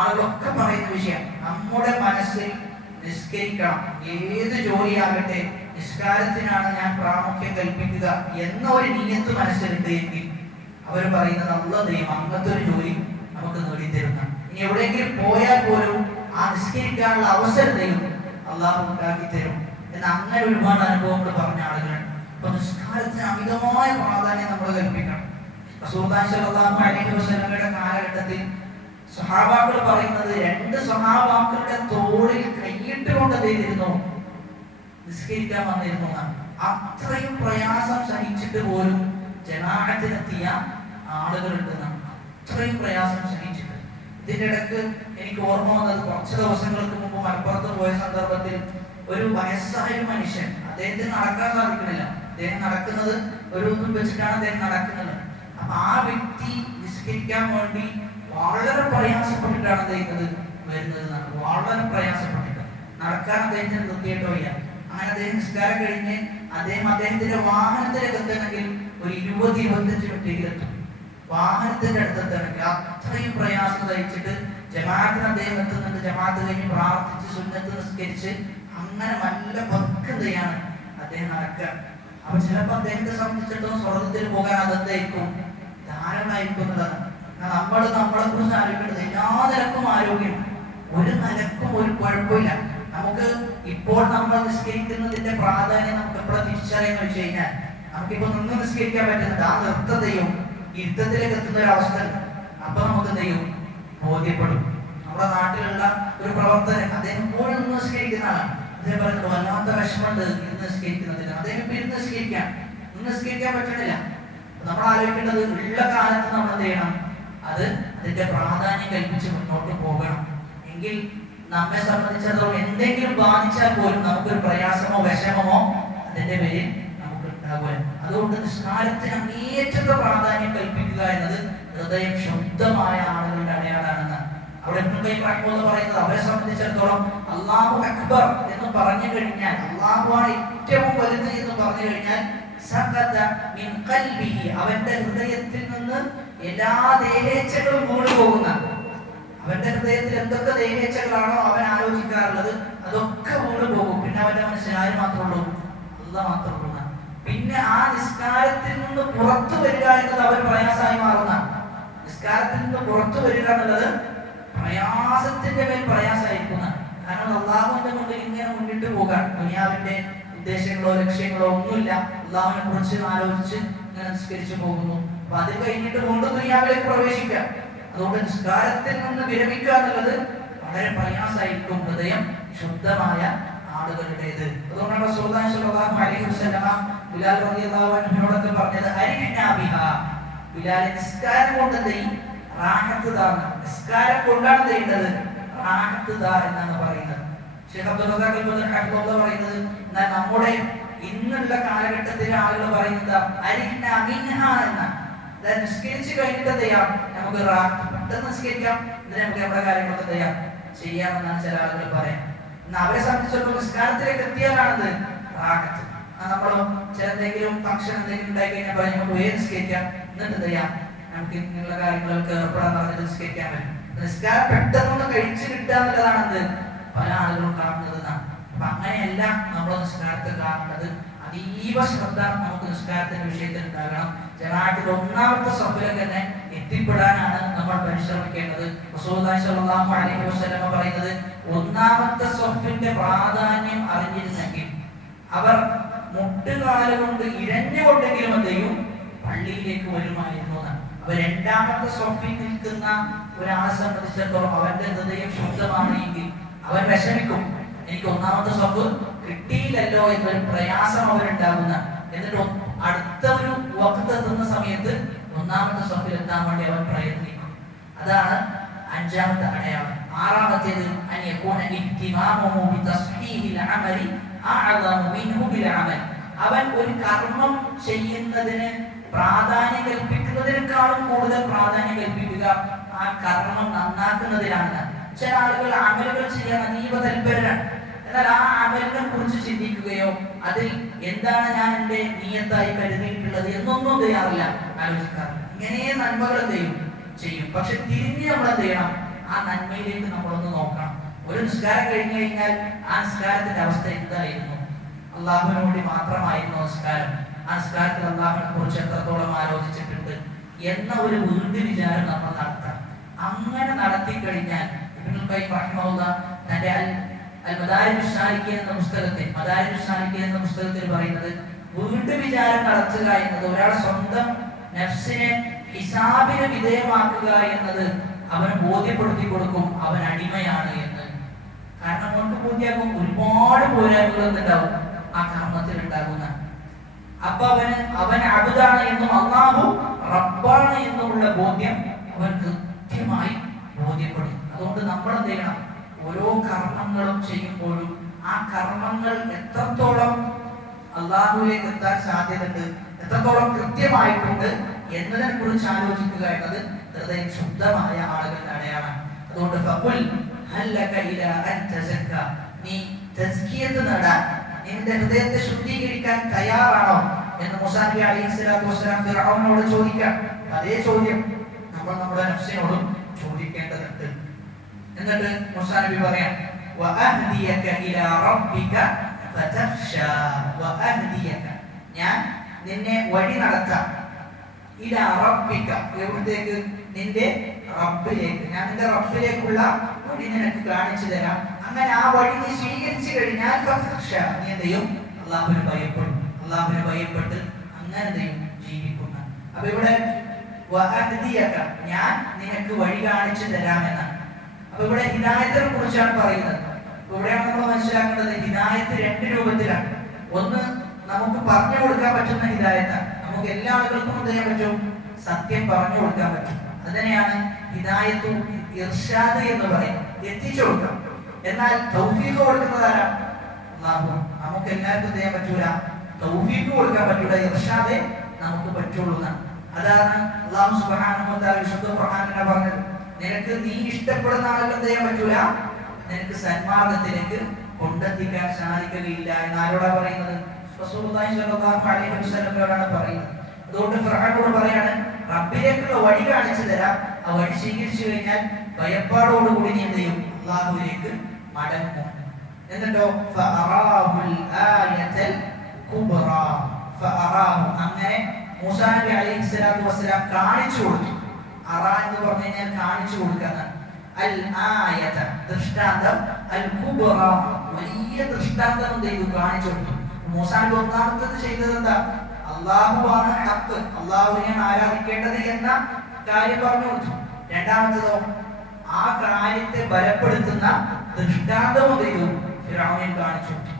ആളുകളൊക്കെ പറയുന്ന വിഷയം നമ്മുടെ മനസ്സിൽ നിസ്കരിക്കണം. ഏത് ജോലിയാകട്ടെ നിസ്കാരത്തിനാണ് ഞാൻ പ്രാമുഖ്യം കൽപ്പിക്കുക എന്ന ഒരു നിയത്ത് മനസ്സിലുണ്ട് എങ്കിൽ അവർ പറയുന്നത് അല്ലാഹു ദൈവം അങ്ങനത്തെ ഒരു ജോലി നമുക്ക് നേടിത്തരുന്ന. ഇനി എവിടെയെങ്കിലും പോയാൽ പോലും ആ നിസ്കരിക്കാനുള്ള അവസരം ദൈവം അള്ളാഹു ഉണ്ടാക്കി തരും എന്ന് അങ്ങനെ ഒരുപാട് അനുഭവങ്ങൾ പറഞ്ഞ ആളുകളാണ്. അപ്പൊ നിസ്കാരത്തിന് അമിതമായ പ്രാധാന്യം നമ്മൾ കൽപ്പിക്കണം. റസൂലുള്ളാഹി സ്വല്ലല്ലാഹു അലൈഹി വസല്ലമയുടെ കാലഘട്ടത്തിൽ സ്വഹാബാക്കൾ പറയുന്നത് 2 സ്വഹാബാക്കളുടെ തോളിൽ കൈയിട്ട് കൊണ്ട് ചെയ്തിരുന്നു നിസ്കരിക്കാൻ വന്നിരുന്നു എന്നാണ്. അത്രയും പ്രയാസം സഹിച്ചിട്ട് പോലും ജമാഅത്തിനെത്തിയ ആളുകളുണ്ടെന്നാണ്. അത്രയും പ്രയാസം സഹിച്ചിട്ട്. ഇതിന്റെ ഇടയ്ക്ക് എനിക്ക് ഓർമ്മ വന്നത് കുറച്ച് ദിവസങ്ങൾക്ക് മുമ്പ് മലപ്പുറത്ത് പോയ സന്ദർഭത്തിൽ ഒരു വയസ്സായ മനുഷ്യൻ, അദ്ദേഹത്തിന് നടക്കാൻ സാധിക്കുന്നില്ല. അദ്ദേഹം നടക്കുന്നത് ഒരു ഒന്നും വെച്ചിട്ടാണ് അദ്ദേഹം നടക്കുന്നത്. അപ്പൊ ആ വ്യക്തി നിസ്കരിക്കാൻ വേണ്ടി വളരെ പ്രയാസപ്പെട്ടിട്ടാണ് അദ്ദേഹത്തിന് വരുന്നത്. വളരെ പ്രയാസപ്പെട്ടിട്ട് നടക്കാൻ അദ്ദേഹത്തിന് നിർത്തിയിട്ടോ ഇല്ല. അങ്ങനെ അദ്ദേഹം നിസ്കാരം കഴിഞ്ഞ് അദ്ദേഹത്തിന്റെ വാഹനത്തിലേക്ക് എത്തണമെങ്കിൽ ഒരു 20-25 മിനിറ്റ് എത്തും. വാഹനത്തിന്റെ അടുത്തെത്തണമെങ്കിൽ അത്രയും പ്രയാസം സഹിച്ചിട്ട് ജമാഅത്തിന് അദ്ദേഹം എത്തുന്നുണ്ട്. ജമാഅത്ത് കഴിഞ്ഞ് പ്രാർത്ഥിച്ച് സുന്നത്ത് നിസ്കരിച്ച് അങ്ങനെ നല്ല പക്വതയാണ് അദ്ദേഹം നടക്കുക. അപ്പൊ ചിലപ്പോൾ അദ്ദേഹത്തെ സംബന്ധിച്ചിടത്തോളം സ്വർഗത്തിൽ പോകാൻ അതെന്തായിരിക്കും ധാരാളമായിരിക്കും എന്നുള്ളതാണ്. നമ്മളെ കുറിച്ച് ആലോചിക്കേണ്ടത് എല്ലാ നിലക്കും ആരോഗ്യം, ഒരു നിലക്കും ഒരു കുഴപ്പമില്ല. നമുക്ക് ഇപ്പോൾ നമ്മൾ നിസ്കരിക്കുന്നതിന്റെ പ്രാധാന്യം നമുക്ക് എപ്പോഴും തിരിച്ചറിയാന്ന് വെച്ച് കഴിഞ്ഞാൽ നമുക്കിപ്പോ നിന്ന് നിസ്കരിക്കാൻ പറ്റുന്നുണ്ട്. ആ നൃത്തതയും ഇരുത്തത്തിലേക്ക് എത്തുന്ന ഒരു അവസ്ഥ അപ്പൊ നമുക്ക് എന്ത് ചെയ്യും ബോധ്യപ്പെടും. നമ്മുടെ നാട്ടിലുള്ള ഒരു പ്രവർത്തകൻ അദ്ദേഹം എപ്പോഴും നിന്ന് നിസ്കരിക്കുന്ന ആളാണ്. അദ്ദേഹം പറയുന്നത് വല്ലാത്ത വിഷമമുണ്ട് ഇന്ന് നിസ്കരിക്കുന്നതിന്. അദ്ദേഹം ഇപ്പൊ ഇരുന്ന് നിസ്കരിക്കാൻ നിസ്കരിക്കാൻ പറ്റണില്ല. നമ്മൾ ആലോചിക്കേണ്ടത് ഉള്ള കാലത്ത് നമ്മൾ എന്ത് ചെയ്യണം, അത് അതിന്റെ പ്രാധാന്യം കൽപ്പിച്ച് മുന്നോട്ട് പോകണം. എങ്കിൽ നമ്മെ സംബന്ധിച്ചിടത്തോളം എന്തെങ്കിലും ബാധിച്ചാൽ പോലും നമുക്കൊരു പ്രയാസമോ വിഷമമോ അതിന്റെ പേരിൽ നമുക്ക് ഉണ്ടാകുക. അതുകൊണ്ട് നിസ്കാരത്തിന് അങ്ങേയറ്റത്തെ പ്രാധാന്യം കൽപ്പിക്കുക എന്നത് ഹൃദയം ശുദ്ധമായ ആളുകളുടെ അടയാളാണെന്ന് അവിടെ പറയുന്നത്. അവരെ സംബന്ധിച്ചിടത്തോളം അല്ലാഹു അക്ബർ എന്ന് പറഞ്ഞു കഴിഞ്ഞാൽ, അല്ലാഹുവാണ് ഏറ്റവും വലുത് എന്ന് പറഞ്ഞു കഴിഞ്ഞാൽ അവന്റെ ഹൃദയത്തിൽ നിന്ന് എല്ലാ ദേഹേച്ഛകളും മൂടി പോകുന്ന, അവന്റെ ഹൃദയത്തിൽ എന്തൊക്കെ ദേഹേച്ഛകളാണോ അവൻ ആലോചിക്കാറുള്ളത് അതൊക്കെ മൂടി പോകും. പിന്നെ അവന്റെ മനസ്സിൽ ആര് മാത്രമേ ഉള്ളൂ? അല്ലാഹു മാത്രമേ ഉള്ളൂ. പിന്നെ ആ നിസ്കാരത്തിൽ നിന്ന് പുറത്തു വരിക എന്നത് അവൻ പ്രയാസമായി മാറുന്ന, നിസ്കാരത്തിൽ നിന്ന് പുറത്തു വരിക എന്നുള്ളത് പ്രയാസത്തിന്റെ മേൽ പ്രയാസമായിരിക്കുന്ന. കാരണം അള്ളാഹുവിന്റെ മുന്നിൽ ഇങ്ങനെ മുന്നിട്ട് പോകാൻ ദുനിയാവിന്റെ ഉദ്ദേശങ്ങളോ ലക്ഷ്യങ്ങളോ ഒന്നുമില്ല. അള്ളാഹുവിനെ കുറിച്ച് ആലോചിച്ച് ഇങ്ങനെ നിസ്കരിച്ചു പോകുന്നു. അപ്പൊ അത് കഴിഞ്ഞിട്ട് വീണ്ടും ദുനിയാവിലേക്ക് പ്രവേശിക്കാം. അതുകൊണ്ട് നിസ്കാരത്തിൽ നിന്ന് വിരമിക്കുക എന്നുള്ളത് വളരെ പ്രയാസമായിരിക്കും ഹൃദയം ശുദ്ധമായ ആളുകളുടേത്. അതുകൊണ്ടാണ് റസൂലുള്ളാഹി സ്വല്ലല്ലാഹു അലൈഹി വസല്ലമ ബിലാൽ റളിയല്ലാഹു അൻഹുവിനോടൊക്കെ പറഞ്ഞത് അരിഹ്നാ ബിഹാ, ബിലാൽ നിസ്കാരം കൊണ്ട് റാഹത്ത് താ, നിസ്കാരം കൊണ്ടാണ് ചെയ്യുന്നത് റാഹത്ത് താ എന്നാണ് പറയുന്നത്. ശൈഖ് അബ്ദുൽ റസാഖ് അൽ-ബദർ റഹിമഹുല്ലാഹ് പറയുന്നത് എന്നാൽ നമ്മുടെ ഇന്നുള്ള കാലഘട്ടത്തിലെ ആളുകൾ പറയുന്നത് അരിഹ്നാ മിൻഹാ എന്നാണ്. അതായത് നിസ്കരിച്ച് കഴിഞ്ഞിട്ട് ചെയ്യാം നമുക്ക് റാഹത്ത്, പെട്ടെന്ന് നിസ്കരിക്കാം, എന്നിട്ട് നമുക്ക് നമ്മുടെ കാര്യങ്ങളൊക്കെ ചെയ്യാമെന്നാണ് ചില ആളുകൾ പറയാം. എന്നാൽ അവരെ സംബന്ധിച്ചിടത്തോളം നിസ്കാരത്തിലേക്ക് എത്തിയാലാണത് റാഹത്ത്. നമ്മളോ ചില എന്തെങ്കിലും ഫംഗ്ഷൻ എന്തെങ്കിലും ഉണ്ടായി കഴിഞ്ഞാൽ പറയും നമുക്ക് വേഗം നിസ്കരിക്കാം, എന്നിട്ട് ചെയ്യാം നമുക്ക് ഇങ്ങനെയുള്ള കാര്യങ്ങളൊക്കെ ഏർപ്പെടാൻ പറഞ്ഞിട്ട് നിസ്കരിക്കാൻ പറ്റും. നിസ്കാരം പെട്ടെന്നൊന്ന് കഴിച്ചു കിട്ടുക എന്നുള്ളതാണ് എന്ത് പല ആളുകളും കാണുന്നത്. അപ്പൊ അങ്ങനെയല്ല നമ്മൾ നിസ്കാരത്തെ കാണേണ്ടത്. അതീവ ശ്രദ്ധ നമുക്ക് നിസ്കാരത്തിന്റെ വിഷയത്തിൽ ഉണ്ടാകണം. ജമാഅത്തിന്റെ ഒന്നാമത്തെ സഫിലേക്ക് തന്നെ എത്തിപ്പെടാനാണ് നമ്മൾ പരിശ്രമിക്കേണ്ടത്. റസൂലുള്ളാഹി സ്വല്ലല്ലാഹു അലൈഹി വസല്ലം പറയുന്നത് ഒന്നാമത്തെ സഫിന്റെ പ്രാധാന്യം അറിഞ്ഞിരുന്നെങ്കിൽ അവർ മുട്ടുകാല് കൊണ്ട് ഇഴഞ്ഞുകൊണ്ടെങ്കിലും എന്തെയും പള്ളിയിലേക്ക് വരുമായിരുന്നു എന്നാണ്. അപ്പൊ രണ്ടാമത്തെ സഫിൽ നിൽക്കുന്ന ഒരാളെ സംബന്ധിച്ചിടത്തോളം അവന്റെ ഹൃദയം ശുദ്ധമാണ് എങ്കിൽ അവൻ വിഷമിക്കും, എനിക്ക് ഒന്നാമത്തെ സഫ് കിട്ടിയില്ലല്ലോ എന്നൊരു പ്രയാസം അവരുണ്ടാകുന്ന. എന്നിട്ട് അടുത്ത ഒരു വഖത്ത് എത്തുന്ന സമയത്ത് ഒന്നാമത്തെ സഫിൽ എത്താൻ വേണ്ടി അവൻ പ്രയത്നിക്കും. അതാണ് അഞ്ചാമത്തെ അടയാളം. ആറാമത്തേത് അവൻ ഒരു കർമ്മം ചെയ്യുന്നതിന് പ്രാധാന്യം കൽപ്പിക്കുന്നതിനേക്കാളും കൂടുതൽ പ്രാധാന്യം കൽപ്പിക്കുക ആ ആ കർമ്മം നന്നാക്കുന്നതിലാണ്. ചില ആളുകൾ അമലുകൾ ചെയ്യാൻ അതീവ തൽപരരാണ്. എന്നാൽ ആ അമലിനെ കുറിച്ച് ചിന്തിക്കുകയോ അതിൽ എന്താണ് ഞാൻ എൻ്റെ നിയത്തായി കരുതിയിട്ടുള്ളത് എന്നൊന്നും തയ്യാറില്ല, ആലോചിക്കാറില്ല. ഇങ്ങനെ നന്മകൾ ചെയ്യും. പക്ഷെ തിരിഞ്ഞ് നമ്മൾ എന്ത് ചെയ്യണം? ആ നന്മയിലേക്ക് നമ്മളൊന്ന് നോക്കണം. ഒരു നിസ്കാരം കഴിഞ്ഞു കഴിഞ്ഞാൽ ആ നിസ്കാരത്തിന്റെ അവസ്ഥ എന്തായിരുന്നു? അള്ളാഹുവിന് വേണ്ടി മാത്രമായിരുന്നു നിസ്കാരം? ആ നിസ്കാരത്തിൽ അള്ളാഹുവിനെ കുറിച്ച് എത്രത്തോളം ആലോചിച്ചിട്ടുണ്ട് എന്ന ഒരു വീണ്ടും വിചാരം നമ്മൾ നടത്താം. അങ്ങനെ നടത്തി കഴിഞ്ഞാൽ ഇബ്നുൽ ഖയ്യിം റഹിമഹുല്ലാഹ് തന്റെ മദാരിജുസ് സാലിക്കീൻ എന്ന പുസ്തകത്തിൽ പറയുന്നത്, വീണ്ടും വിചാരം നടത്തുക എന്നത് ഒരാൾ സ്വന്തം നഫ്സിനെ ഹിസാബിന് വിധേയമാക്കുക എന്നത് അവൻ ബോധ്യപ്പെടുത്തി കൊടുക്കും അവൻ അടിമയാണ് എന്ന്. കാരണം അവർക്ക് ബോധ്യമാകും ഒരുപാട് പോരായ്മകൾ ഉണ്ടാവും ആ കർമ്മത്തിൽ ഉണ്ടാകുന്ന. അപ്പൊ അവൻ അബ്ദാണ് എന്നും അല്ലാഹു റബ്ബാണ് എന്നുമുള്ള ബോധ്യം അവൻ കൃത്യമായി ബോധ്യപ്പെടും. അതുകൊണ്ട് നമ്മൾ എന്ത് ചെയ്യണം? ഓരോ കർമ്മങ്ങളും ചെയ്യുമ്പോഴും ആ കർമ്മങ്ങൾ എത്രത്തോളം അള്ളാഹുവിലേക്ക് എത്താൻ സാധ്യതയുണ്ട്, എത്രത്തോളം കൃത്യമായിട്ടുണ്ട് എന്നതിനെ കുറിച്ച് ആലോചിക്കുക എന്നത് ഹൃദയം ശുദ്ധമായ ആളുകളുടെ അടയാളമാണ്. അതുകൊണ്ട് ഫഖുൽ ഹല്ലക ഇലാ അൻ തസക്ക, നീ തസ്കിയത്ത് നേടാൻ, നിന്റെ ഹൃദയത്തെ ശുദ്ധീകരിക്കാൻ തയ്യാറാണോ എന്ന് മൂസാ നബി അലൈഹിസ്സലാത്തു വസ്സലാം ഫിർഔനോട് ചോദിക്കാം. അതേ ചോദ്യം നമ്മൾ നമ്മുടെ നഫ്സിനോടും ചോദിക്കേണ്ടതുണ്ട്. എന്നിട്ട് മൂസാ നബി പറയാം, വഅഹ്ദിയക ഇലാ റബ്ബിക ഫതഖ്ശാ വഅഹ്ദിയക, ഞാൻ നിന്നെ വഴി നടത്താം. ഇലാ റബ്ബിക, എവിടേക്ക്? നിന്റെ റബ്ബിലേക്ക്. ഞാൻ നിന്റെ റബ്ബിലേക്കുള്ള വഴി നിനക്ക് കാണിച്ചു തരാം. അങ്ങനെ ആ വഴി നീ സ്വീകരിച്ചു കഴിഞ്ഞാൽ ഫതഖ്ശാ, നീ എന്ത് ചെയ്യും? അല്ലാഹുവിനെ ഭയപ്പെടും. അല്ലാഹുവിനെ ഭയപ്പെട്ട് അങ്ങനെ എന്ത് ചെയ്യും? ജീവിക്കുന്ന. അപ്പൊ ഇവിടെ വഅഹ്ദിയക, ഞാൻ നിനക്ക് വഴി കാണിച്ചു തരാമെന്നാണ്. അപ്പൊ ഇവിടെ ഹിദായത്തിനെ കുറിച്ചാണ് പറയുന്നത്. ഇവിടെയാണ് നമ്മൾ മനസ്സിലാക്കേണ്ടത്, ഹിദായത്ത് രണ്ട് രൂപത്തിലാണ്. ഒന്ന് നമുക്ക് പറഞ്ഞു കൊടുക്കാൻ പറ്റുന്ന ഹിദായത്താണ്. നമുക്ക് എല്ലാ ആളുകൾക്കും എന്ത് ചെയ്യാൻ പറ്റും? സത്യം പറഞ്ഞു കൊടുക്കാൻ പറ്റും. അതിനെയാണ് ഹിദായത്തു ഇർഷാദ് എന്ന് പറയുന്നത്, എത്തിച്ചു കൊടുക്കാം. എന്നാൽ തൗഫീഖ് കൊടുക്കുന്നതാരാ? അല്ലാഹു. നമുക്ക് എല്ലാവർക്കും എന്ത് ചെയ്യാൻ പറ്റൂല? തൗഫീഖ് കൊടുക്കാൻ പറ്റൂല, ഇർഷാദേ നമുക്ക് പറ്റുള്ളൂ. അതാണ് അല്ലാഹു സുബ്ഹാനഹു വ തആല വിശുദ്ധ ഖുർആനിൽ പറഞ്ഞത്. നിനക്ക് നീ ഇഷ്ടപ്പെടുന്ന ആളുകൾ എന്ത് ചെയ്യാൻ പറ്റൂല? നിനക്ക് സന്മാർഗത്തിലേക്ക് കൊണ്ടെത്തിക്കാൻ സാധിക്കുകയില്ല എന്നാരോടാ പറയുന്നത്? റസൂലുള്ളാഹി സ്വല്ലല്ലാഹു അലൈഹി വസല്ലമയോടാണ് പറയുന്നത്. അതുകൊണ്ട് ഫിർഔനോട് പറയാണ്, റബ്ബിലേക്കുള്ള വഴി കാണിച്ചു തരാം. ആ വഴി സ്വീകരിച്ചു കഴിഞ്ഞാൽ ഭയപ്പാടോടുകൂടി നീ എന്ത് ചെയ്യും? അല്ലാഹുവിലേക്ക് മടങ്ങും. എന്നിട്ടോ ഫഅറാഹുൽ ആയതൽ കുബ്റാ, ഫഅറാഹു, അങ്ങനെ മൂസാ നബി അലൈഹിസ്സലാത്തു വസ്സലാം കാണിച്ചു കൊടുത്തു. അറ എന്ന് പറഞ്ഞു കഴിഞ്ഞാൽ കാണിച്ചു കൊടുക്കുക. അൽ ആയത, ദൃഷ്ടാന്തം. അൽ കുബ്റാ, വലിയ ദൃഷ്ടാന്തം എന്ത് ചെയ്തു? കാണിച്ചു കൊടുത്തു. മൂസാ നബി ഒന്നാമത്തത് ചെയ്തത് എന്താ? അല്ലാഹുവാണ് ഹഖ്, അല്ലാഹുവിനെയാണ് ആരാധിക്കേണ്ടത് എന്ന കാര്യം പറഞ്ഞു കൊടുത്തു. രണ്ടാമത്തതോ ആ കാര്യത്തെ ബലപ്പെടുത്തുന്ന ദൃഷ്ടാന്തം എന്ത് ചെയ്തു? ഫിർഔനിൽ കാണിച്ചു കൊടുത്തു.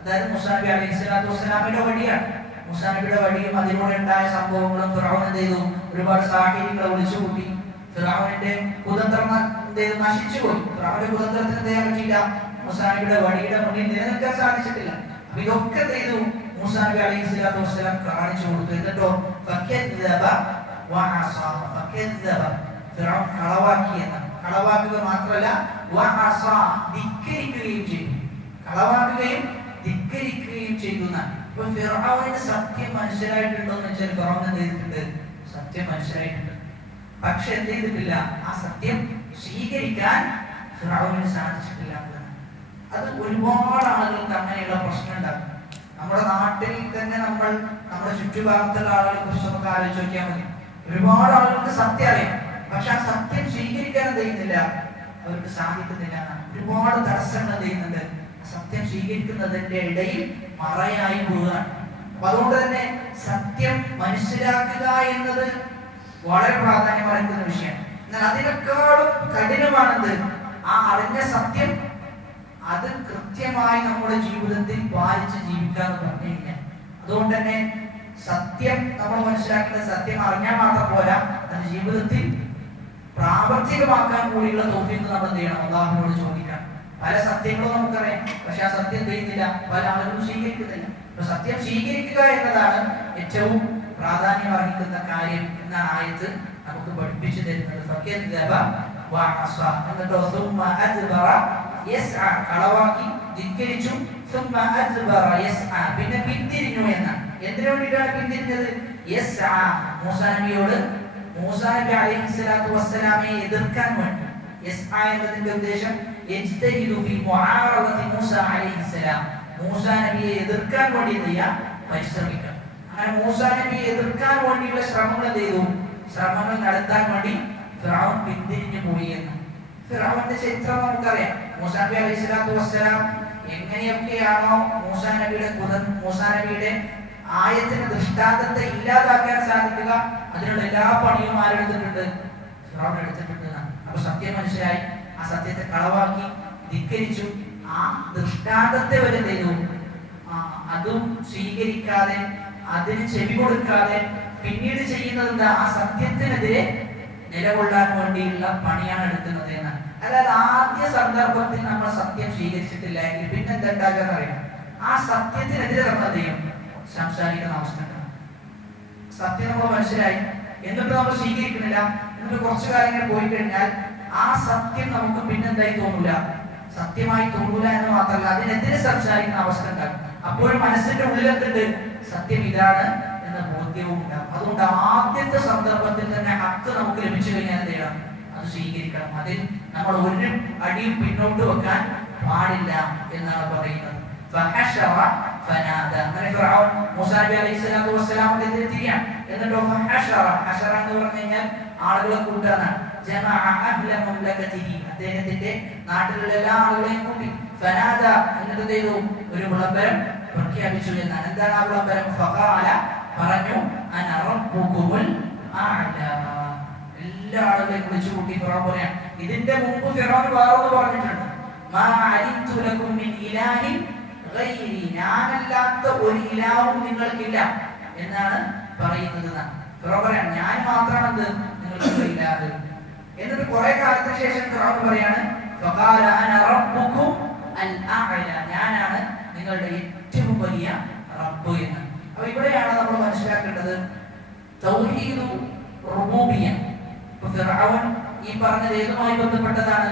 അതായത് മൂസാ നബി അലൈഹിസ്സലാത്തു വസ്സലാമിന്റെ വഴിയാണ്. മൂസാ നബിയുടെ വഴിയും അതിലൂടെ ഉണ്ടായ സംഭവങ്ങളും ഫിർഔൻ എന്ത് ചെയ്തു? ഒരുപാട് സാഹചര്യങ്ങളെ വിളിച്ചു കൂട്ടി. ഫിർഔനിന്റെ കുതന്ത്രം എന്ത് ചെയ്തു? നശിച്ചുപോയി. ഫിർഔന്റെ കുതന്ത്രത്തിന് എന്ത് ചെയ്യാൻ പറ്റിയില്ല? മൂസാ നബിയുടെ വഴിയുടെ മുന്നിൽ നിലനിൽക്കാൻ സാധിച്ചിട്ടില്ല. അപ്പൊ ഇതൊക്കെ എന്ത് ചെയ്തു? മൂസാ നബി അലൈഹിസ്സലാത്തു വസ്സലാം കാണിച്ചു കൊടുത്തു. എന്നിട്ടോ ഫകദ്ദബ വഅസാ, ഫകദ്ദബ, ഫിർഔൻ കളവാക്കി എന്നാണ്. കളവാക്കുക മാത്രമല്ല, വഅസാ, ധിക്കരിക്കുകയും ചെയ്തു. കളവാക്കുകയും ധിക്കരിക്കുകയും ചെയ്തു എന്നാണ്. ഇപ്പൊ ഫിർഔനിന് സത്യം മനസ്സിലായിട്ടുണ്ടോ എന്ന് വെച്ചാൽ ഫിർഔൻ എന്ത് ചെയ്തിട്ടുണ്ട്? സത്യം മനസ്സിലായിട്ടുണ്ട്. പക്ഷെ എന്ത് ചെയ്തിട്ടില്ല? ആ സത്യം സ്വീകരിക്കാൻ ഫിർഔനിന് സാധിച്ചിട്ടില്ല. അത് ഒരുപാട് ആളുകൾക്ക് അങ്ങനെയുള്ള പ്രശ്നം ഉണ്ടാകും. നമ്മുടെ നാട്ടിൽ തന്നെ നമ്മുടെ ചുറ്റുഭാഗത്തുള്ള ആളുകളെ കുറിച്ച് നമുക്ക് ആലോചിച്ച് നോക്കിയാൽ മതി. ഒരുപാട് ആളുകൾക്ക് സത്യം അറിയാം, പക്ഷെ ആ സത്യം സ്വീകരിക്കാൻ എന്ത് ചെയ്യുന്നില്ല? അവർക്ക് സാധിക്കുന്നില്ല. ഒരുപാട് തടസ്സങ്ങൾ എന്ത് ചെയ്യുന്നുണ്ട്? സത്യം സ്വീകരിക്കുന്നതിന്റെ ഇടയിൽ മറയായി പോവുകയാണ്. അപ്പൊ അതുകൊണ്ട് തന്നെ സത്യം മനസ്സിലാക്കുക എന്നത് വളരെ പ്രാധാന്യം അറിയിക്കുന്ന വിഷയമാണ്. എന്നാൽ അതിനേക്കാളും കഠിനമാണെന്ത്? ആ അറിഞ്ഞ സത്യം അത് കൃത്യമായി നമ്മുടെ ജീവിതത്തിൽ പാലിച്ച് ജീവിക്കുക എന്ന് പറഞ്ഞു കഴിഞ്ഞാൽ. അതുകൊണ്ട് തന്നെ സത്യം നമ്മൾ മനസ്സിലാക്കേണ്ട, സത്യം അറിഞ്ഞാൽ മാത്രം പോരാ, അത് ജീവിതത്തിൽ പ്രാവർത്തികമാക്കാൻ കൂടിയുള്ള തൗഫീഖ് നമ്മൾ എന്ത് ചെയ്യണം? അല്ലാഹുവിനോട് ചോദിക്കണം. പല സത്യങ്ങളും നമുക്കറിയാം, പക്ഷെ ആ സത്യം ചെയ്യുന്നില്ല, പല ആളുകളും സ്വീകരിക്കുന്നില്ല. അപ്പൊ സത്യം സ്വീകരിക്കുക എന്നതാണ് ഏറ്റവും പ്രാധാന്യം അർഹിക്കുന്ന കാര്യം എന്ന ആയത്ത് നമുക്ക് പഠിപ്പിച്ചു തരുന്നത്. ഫകദ്ദബ വഅസ എന്നിട്ടോ സുമ്മ അദ്ബറ യസ്അ കളവാക്കി ധിക്കരിച്ചു, സുമ്മ അദ്ബറ യസ്അ പിന്നെ പിന്തിരിഞ്ഞു എന്ന. എന്തിനു വേണ്ടിയിട്ടാണ് പിന്തിരിഞ്ഞത്? യസ്അ മൂസാ നബിയോട്, മൂസാ നബി അലൈഹിസ്സലാത്തു വസ്സലാമയെ എതിർക്കാൻ വേണ്ടി. യസ്അ എന്നതിന്റെ ഉദ്ദേശം യജ്തഹിദു ഫി മുആറദതി മൂസാ അലൈഹിസ്സലാം, മൂസാ നബിയെ എതിർക്കാൻ വേണ്ടി പരിശ്രമിക്കണം. അങ്ങനെ മൂസാ നബിയെ എതിർക്കാൻ വേണ്ടിയുള്ള ശ്രമങ്ങൾ എന്ത് ചെയ്തു? ശ്രമങ്ങൾ നടത്താൻ വേണ്ടി ഫിർഔൻ പിന്തിരിഞ്ഞു പോയി എന്ന്. ഫിർഔന്റെ ചരിത്രം നമുക്കറിയാം. മൂസാ നബി അലൈഹിസ്സലാത്തു വസ്സലാം എങ്ങനെയൊക്കെയാണോ മൂസാ നബിയുടെ ആയത്തിന് ദൃഷ്ടാന്തത്തെ ഇല്ലാതാക്കാൻ സാധിക്കുക, അതിനുള്ള എല്ലാ പണിയും ആരെടുത്തിട്ടുണ്ട്? ഫിർഔൻ എടുത്തിട്ടുണ്ട്. അപ്പൊ സത്യം മനസ്സിലായി, ആ സത്യത്തെ കളവാക്കി ധിക്കരിച്ചു. ആ ദൃഷ്ടാന്തത്തെ വരെ ചെയ്തു അതും സ്വീകരിക്കാതെ, അതിന് ചെവി കൊടുക്കാതെ പിന്നീട് ചെയ്യുന്നത് എന്താ? ആ സത്യത്തിനെതിരെ നിലകൊള്ളാൻ വേണ്ടിയുള്ള പണിയാണ് എടുക്കുന്നത് എന്നാണ്. അതായത് ആദ്യ സന്ദർഭത്തിൽ നമ്മൾ സത്യം സ്വീകരിച്ചിട്ടില്ല എങ്കിൽ പിന്നെ എന്തുണ്ടാകാന്ന് അറിയാം, ആ സത്യത്തിനെതിരെ നമ്മൾ എന്ത് ചെയ്യും? സംസാരിക്കുന്ന അവസ്ഥ. സത്യം നമ്മൾ മനസ്സിലായി, എന്നിട്ട് നമ്മൾ സ്വീകരിക്കുന്നില്ല, എന്നിട്ട് കുറച്ചു കാര്യങ്ങൾ പോയി കഴിഞ്ഞാൽ ആ സത്യം നമുക്ക് പിന്നെന്തായി തോന്നൂല, സത്യമായി തോന്നൂല എന്ന് മാത്രമല്ല, അതിനെതിരെ സംസാരിക്കുന്ന അവസ്ഥ ഉണ്ടാകും. അപ്പോഴും മനസ്സിന്റെ ഉള്ളിലെത്തുണ്ട് സത്യം ഇതാണ് എന്ന ബോധ്യവും ഉണ്ടാകും. അതുകൊണ്ട് ആദ്യത്തെ സന്ദർഭത്തിൽ തന്നെ ഹക്ക് നമുക്ക് ലഭിച്ചു കഴിഞ്ഞാൽ എന്ത് ചെയ്യണം? അത് സ്വീകരിക്കണം. അതിൽ നമ്മൾ ഒരു അടിയും പിന്നോട്ട് വെക്കാൻ പാടില്ല എന്നാണ് പറയുന്നത്. അങ്ങനെ ഫിർഔൻ മൂസാ നബി അലൈഹിസ്സലാത്തു വസ്സലാമിനെതിരെ തിരിയാണ്. എന്നിട്ടോ ഹശറ എന്ന് പറഞ്ഞു കഴിഞ്ഞാൽ ആളുകളെ കൂട്ടാനാണ്. അദ്ദേഹത്തിന്റെ നാട്ടിലുള്ള എല്ലാ ആളുകളെയും കൂട്ടി ഫനാദ എന്നിട്ട് ചെയ്തു ഒരു വിളംബരം പ്രഖ്യാപിച്ചു എന്നാണ്. എന്താണ് ആ വിളംബരം? ഫഖാല പറഞ്ഞു, അന റബ്ബുകുമുൽ അഅല. എല്ലാ ആളുകളെയും വിളിച്ചു കൂട്ടി ഫിർഔൻ പറയാൻ. ഇതിന്റെ മുമ്പ് ഫിർഔൻ വേറൊന്ന് പറഞ്ഞിട്ടുണ്ട്, മാ അലിംതു ലക്കും മിൻ ഇലാഹിൻ ഗൈരി, ഞാനല്ലാത്ത ഒരു ഇലാഹും നിങ്ങൾക്കില്ല എന്നാണ് പറയുന്നത്. ഫിർഔൻ പറയാൻ, ഞാൻ മാത്രമാണ് നിങ്ങൾക്ക് ഇലാഹ്. എന്നിട്ട് കുറെ കാലത്തിന് ശേഷം ഫിർഔൻ പറയാണ്, ഫഖാല അന റബ്ബുകും അൽ അഅല, ഞാനാണ് നിങ്ങളുടെ ഏറ്റവും വലിയ റബ്ബ് എന്ന്. അപ്പോൾ ഇവിടെയാണ് നമ്മൾ മനസ്സിലാക്കേണ്ടത് തൗഹീദു റുബൂബിയ്യ. ഇപ്പോൾ ഫിർഔൻ ഈ പറഞ്ഞത് ഏതുമായി ബന്ധപ്പെട്ടതാണ്?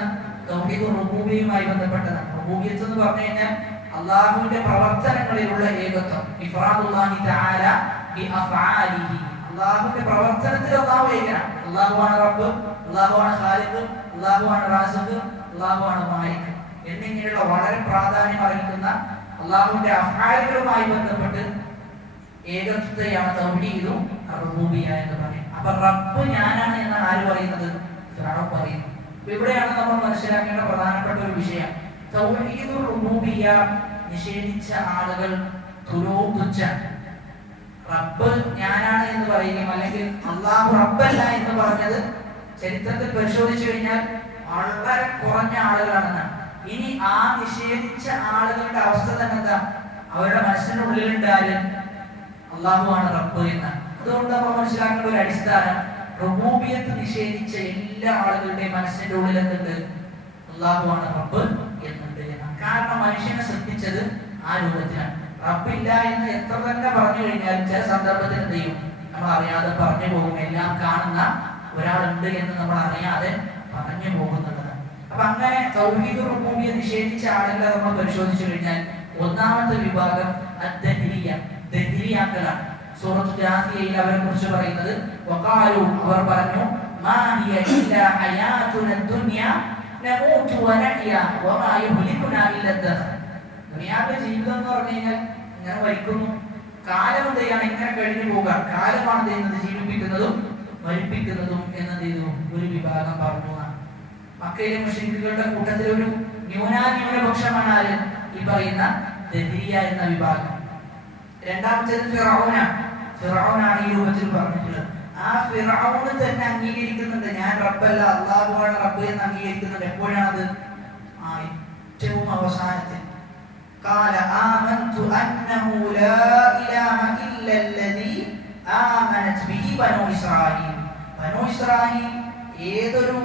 തൗഹീദു റുബൂബിയ്യയുമായി ബന്ധപ്പെട്ടതാണ്. റുബൂബിയ്യത്ത് എന്ന് പറഞ്ഞു കഴിഞ്ഞാൽ അല്ലാഹുവിന്റെ പ്രവർത്തനങ്ങളിലുള്ള ഏകത്വം. ഇഫ്റാദുല്ലാഹി തആല ബി അഫ്ആലിഹി, അല്ലാഹുവിന്റെ പ്രവർത്തനത്തിൽ അല്ലാഹു ഏകനാണ്. അല്ലാഹുവാണ് റബ്ബ്, അല്ലാഹുവാണ് ഖാലിഖ്, അല്ലാഹുവാണ് റാസിഖ്, അല്ലാഹുവാണ് മാലിക് എന്നിങ്ങനെയുള്ള വളരെ പ്രാധാന്യം അർഹിക്കുന്ന അല്ലാഹുവിന്റെ അഫ്ആലുകളുമായി ബന്ധപ്പെട്ട് ഏകത്വത്തെയാണ് തൗഹീദു റുബൂബിയ്യ എന്ന് പറയുന്നത്. അപ്പോൾ റബ്ബ് ഞാനാണ് എന്നാണ് ആര് പറയുന്നത്? ഫിർഔൻ പറയുന്നത്. ഇവിടെയാണ് നമ്മൾ മനസ്സിലാക്കേണ്ട പ്രധാനപ്പെട്ട ഒരു വിഷയം. തൗഹീദു റുബൂബിയ്യ നിഷേധിച്ച ആളുകൾ തുച്ഛ. റബ്ബ് ഞാനാണ് എന്ന് പറയുകയും അല്ലെങ്കിൽ അല്ലാഹു റബ്ബല്ല എന്ന് പറഞ്ഞത് ചരിത്രത്തിൽ പരിശോധിച്ചു കഴിഞ്ഞാൽ വളരെ കുറഞ്ഞ ആളുകളാണെന്നാണ്. ഇനി ആ നിഷേധിച്ച ആളുകളുടെ അവസ്ഥ തന്നെ എന്താ? അവരുടെ മനസ്സിന്റെ ഉള്ളിലുണ്ടായാലും അല്ലാഹുവാണ് റബ്ബ് എന്നാണ്. അതുകൊണ്ട് നമ്മൾ മനസ്സിലാക്കേണ്ട ഒരു അടിസ്ഥാനം, റുബൂബിയത്ത് നിഷേധിച്ച എല്ലാ ആളുകളുടെയും മനസ്സിന്റെ ഉള്ളിൽ എന്തുണ്ട്? അല്ലാഹുവാണ് റബ്ബ് എന്നുണ്ട് എന്നാണ്. കാരണം മനുഷ്യനെ സൃഷ്ടിച്ചത് ആ രൂപത്തിലാണ്. റബ്ബില്ല എന്ന് എത്ര തന്നെ പറഞ്ഞു കഴിഞ്ഞാൽ ചില സന്ദർഭത്തിൽ എന്ത് ചെയ്യും? നമ്മൾ അറിയാതെ പറഞ്ഞു പോകും. എല്ലാം കാണുന്ന ഒരാളുണ്ട് എന്ന് നമ്മൾ അറിയാതെ പറഞ്ഞു പോകുന്നുള്ളതാണ്. അപ്പൊ അങ്ങനെ തൗഹീദ് റുബൂബിയ്യ നിഷേധിച്ച ആളുകളെ നമ്മൾ പരിശോധിച്ചു കഴിഞ്ഞാൽ ഒന്നാമത്തെ വിഭാഗം ദഹ്രിയാക്കളാണ്. സൂറത്ത് ജാസിയയിൽ അവരെ കുറിച്ച് പറയുന്നത്, വഖാലു, അവർ പറഞ്ഞു, മാ ഹിയ ഇല്ലാ ഹയാതുന ദുനിയ നമൂതു വനഹ്യ വമാ യുഹ്ലികുനാ ഇല്ലാ ദഹർ. ദുനിയാവിലെ ജീവിതം എന്ന് പറഞ്ഞു കഴിഞ്ഞാൽ ഇങ്ങനെ മരിക്കുന്നു, കാലം എന്തെയാണ് ഇങ്ങനെ കഴിഞ്ഞു പോകാൻ, കാലമാണ് ചെയ്യുന്നത് ജീവിപ്പിക്കുന്നതും മരിപ്പിക്കുന്നതും എന്നത് ഒരു വിഭാഗം പറഞ്ഞു. മക്കയിലെ മുശ്രിക്കുകളുടെ കൂട്ടത്തിൽ ഒരു ന്യൂനപക്ഷമാണ് ആര്? ഈ പറയുന്ന ദഹ്രിയ എന്ന വിഭാഗം. രണ്ടാമത്തേത് ഫിർഔനാണ് ഈ രൂപത്തിൽ പറഞ്ഞിട്ടുള്ളത്. ആ ഫിർഔന് തന്നെ അംഗീകരിക്കുന്നുണ്ട്, ഞാൻ റബ്ബല്ല, അല്ലാഹുവാണ് റബ്ബ് എന്ന് അംഗീകരിക്കുന്നുണ്ട്. എപ്പോഴാണത്? ഏറ്റവും അവസാനത്തിൽ قال آمنت أنه لا إله إلا الذي آمنت به بنو إسرائيل. ബനൂ ഇസ്രായീൽ ഏതൊരു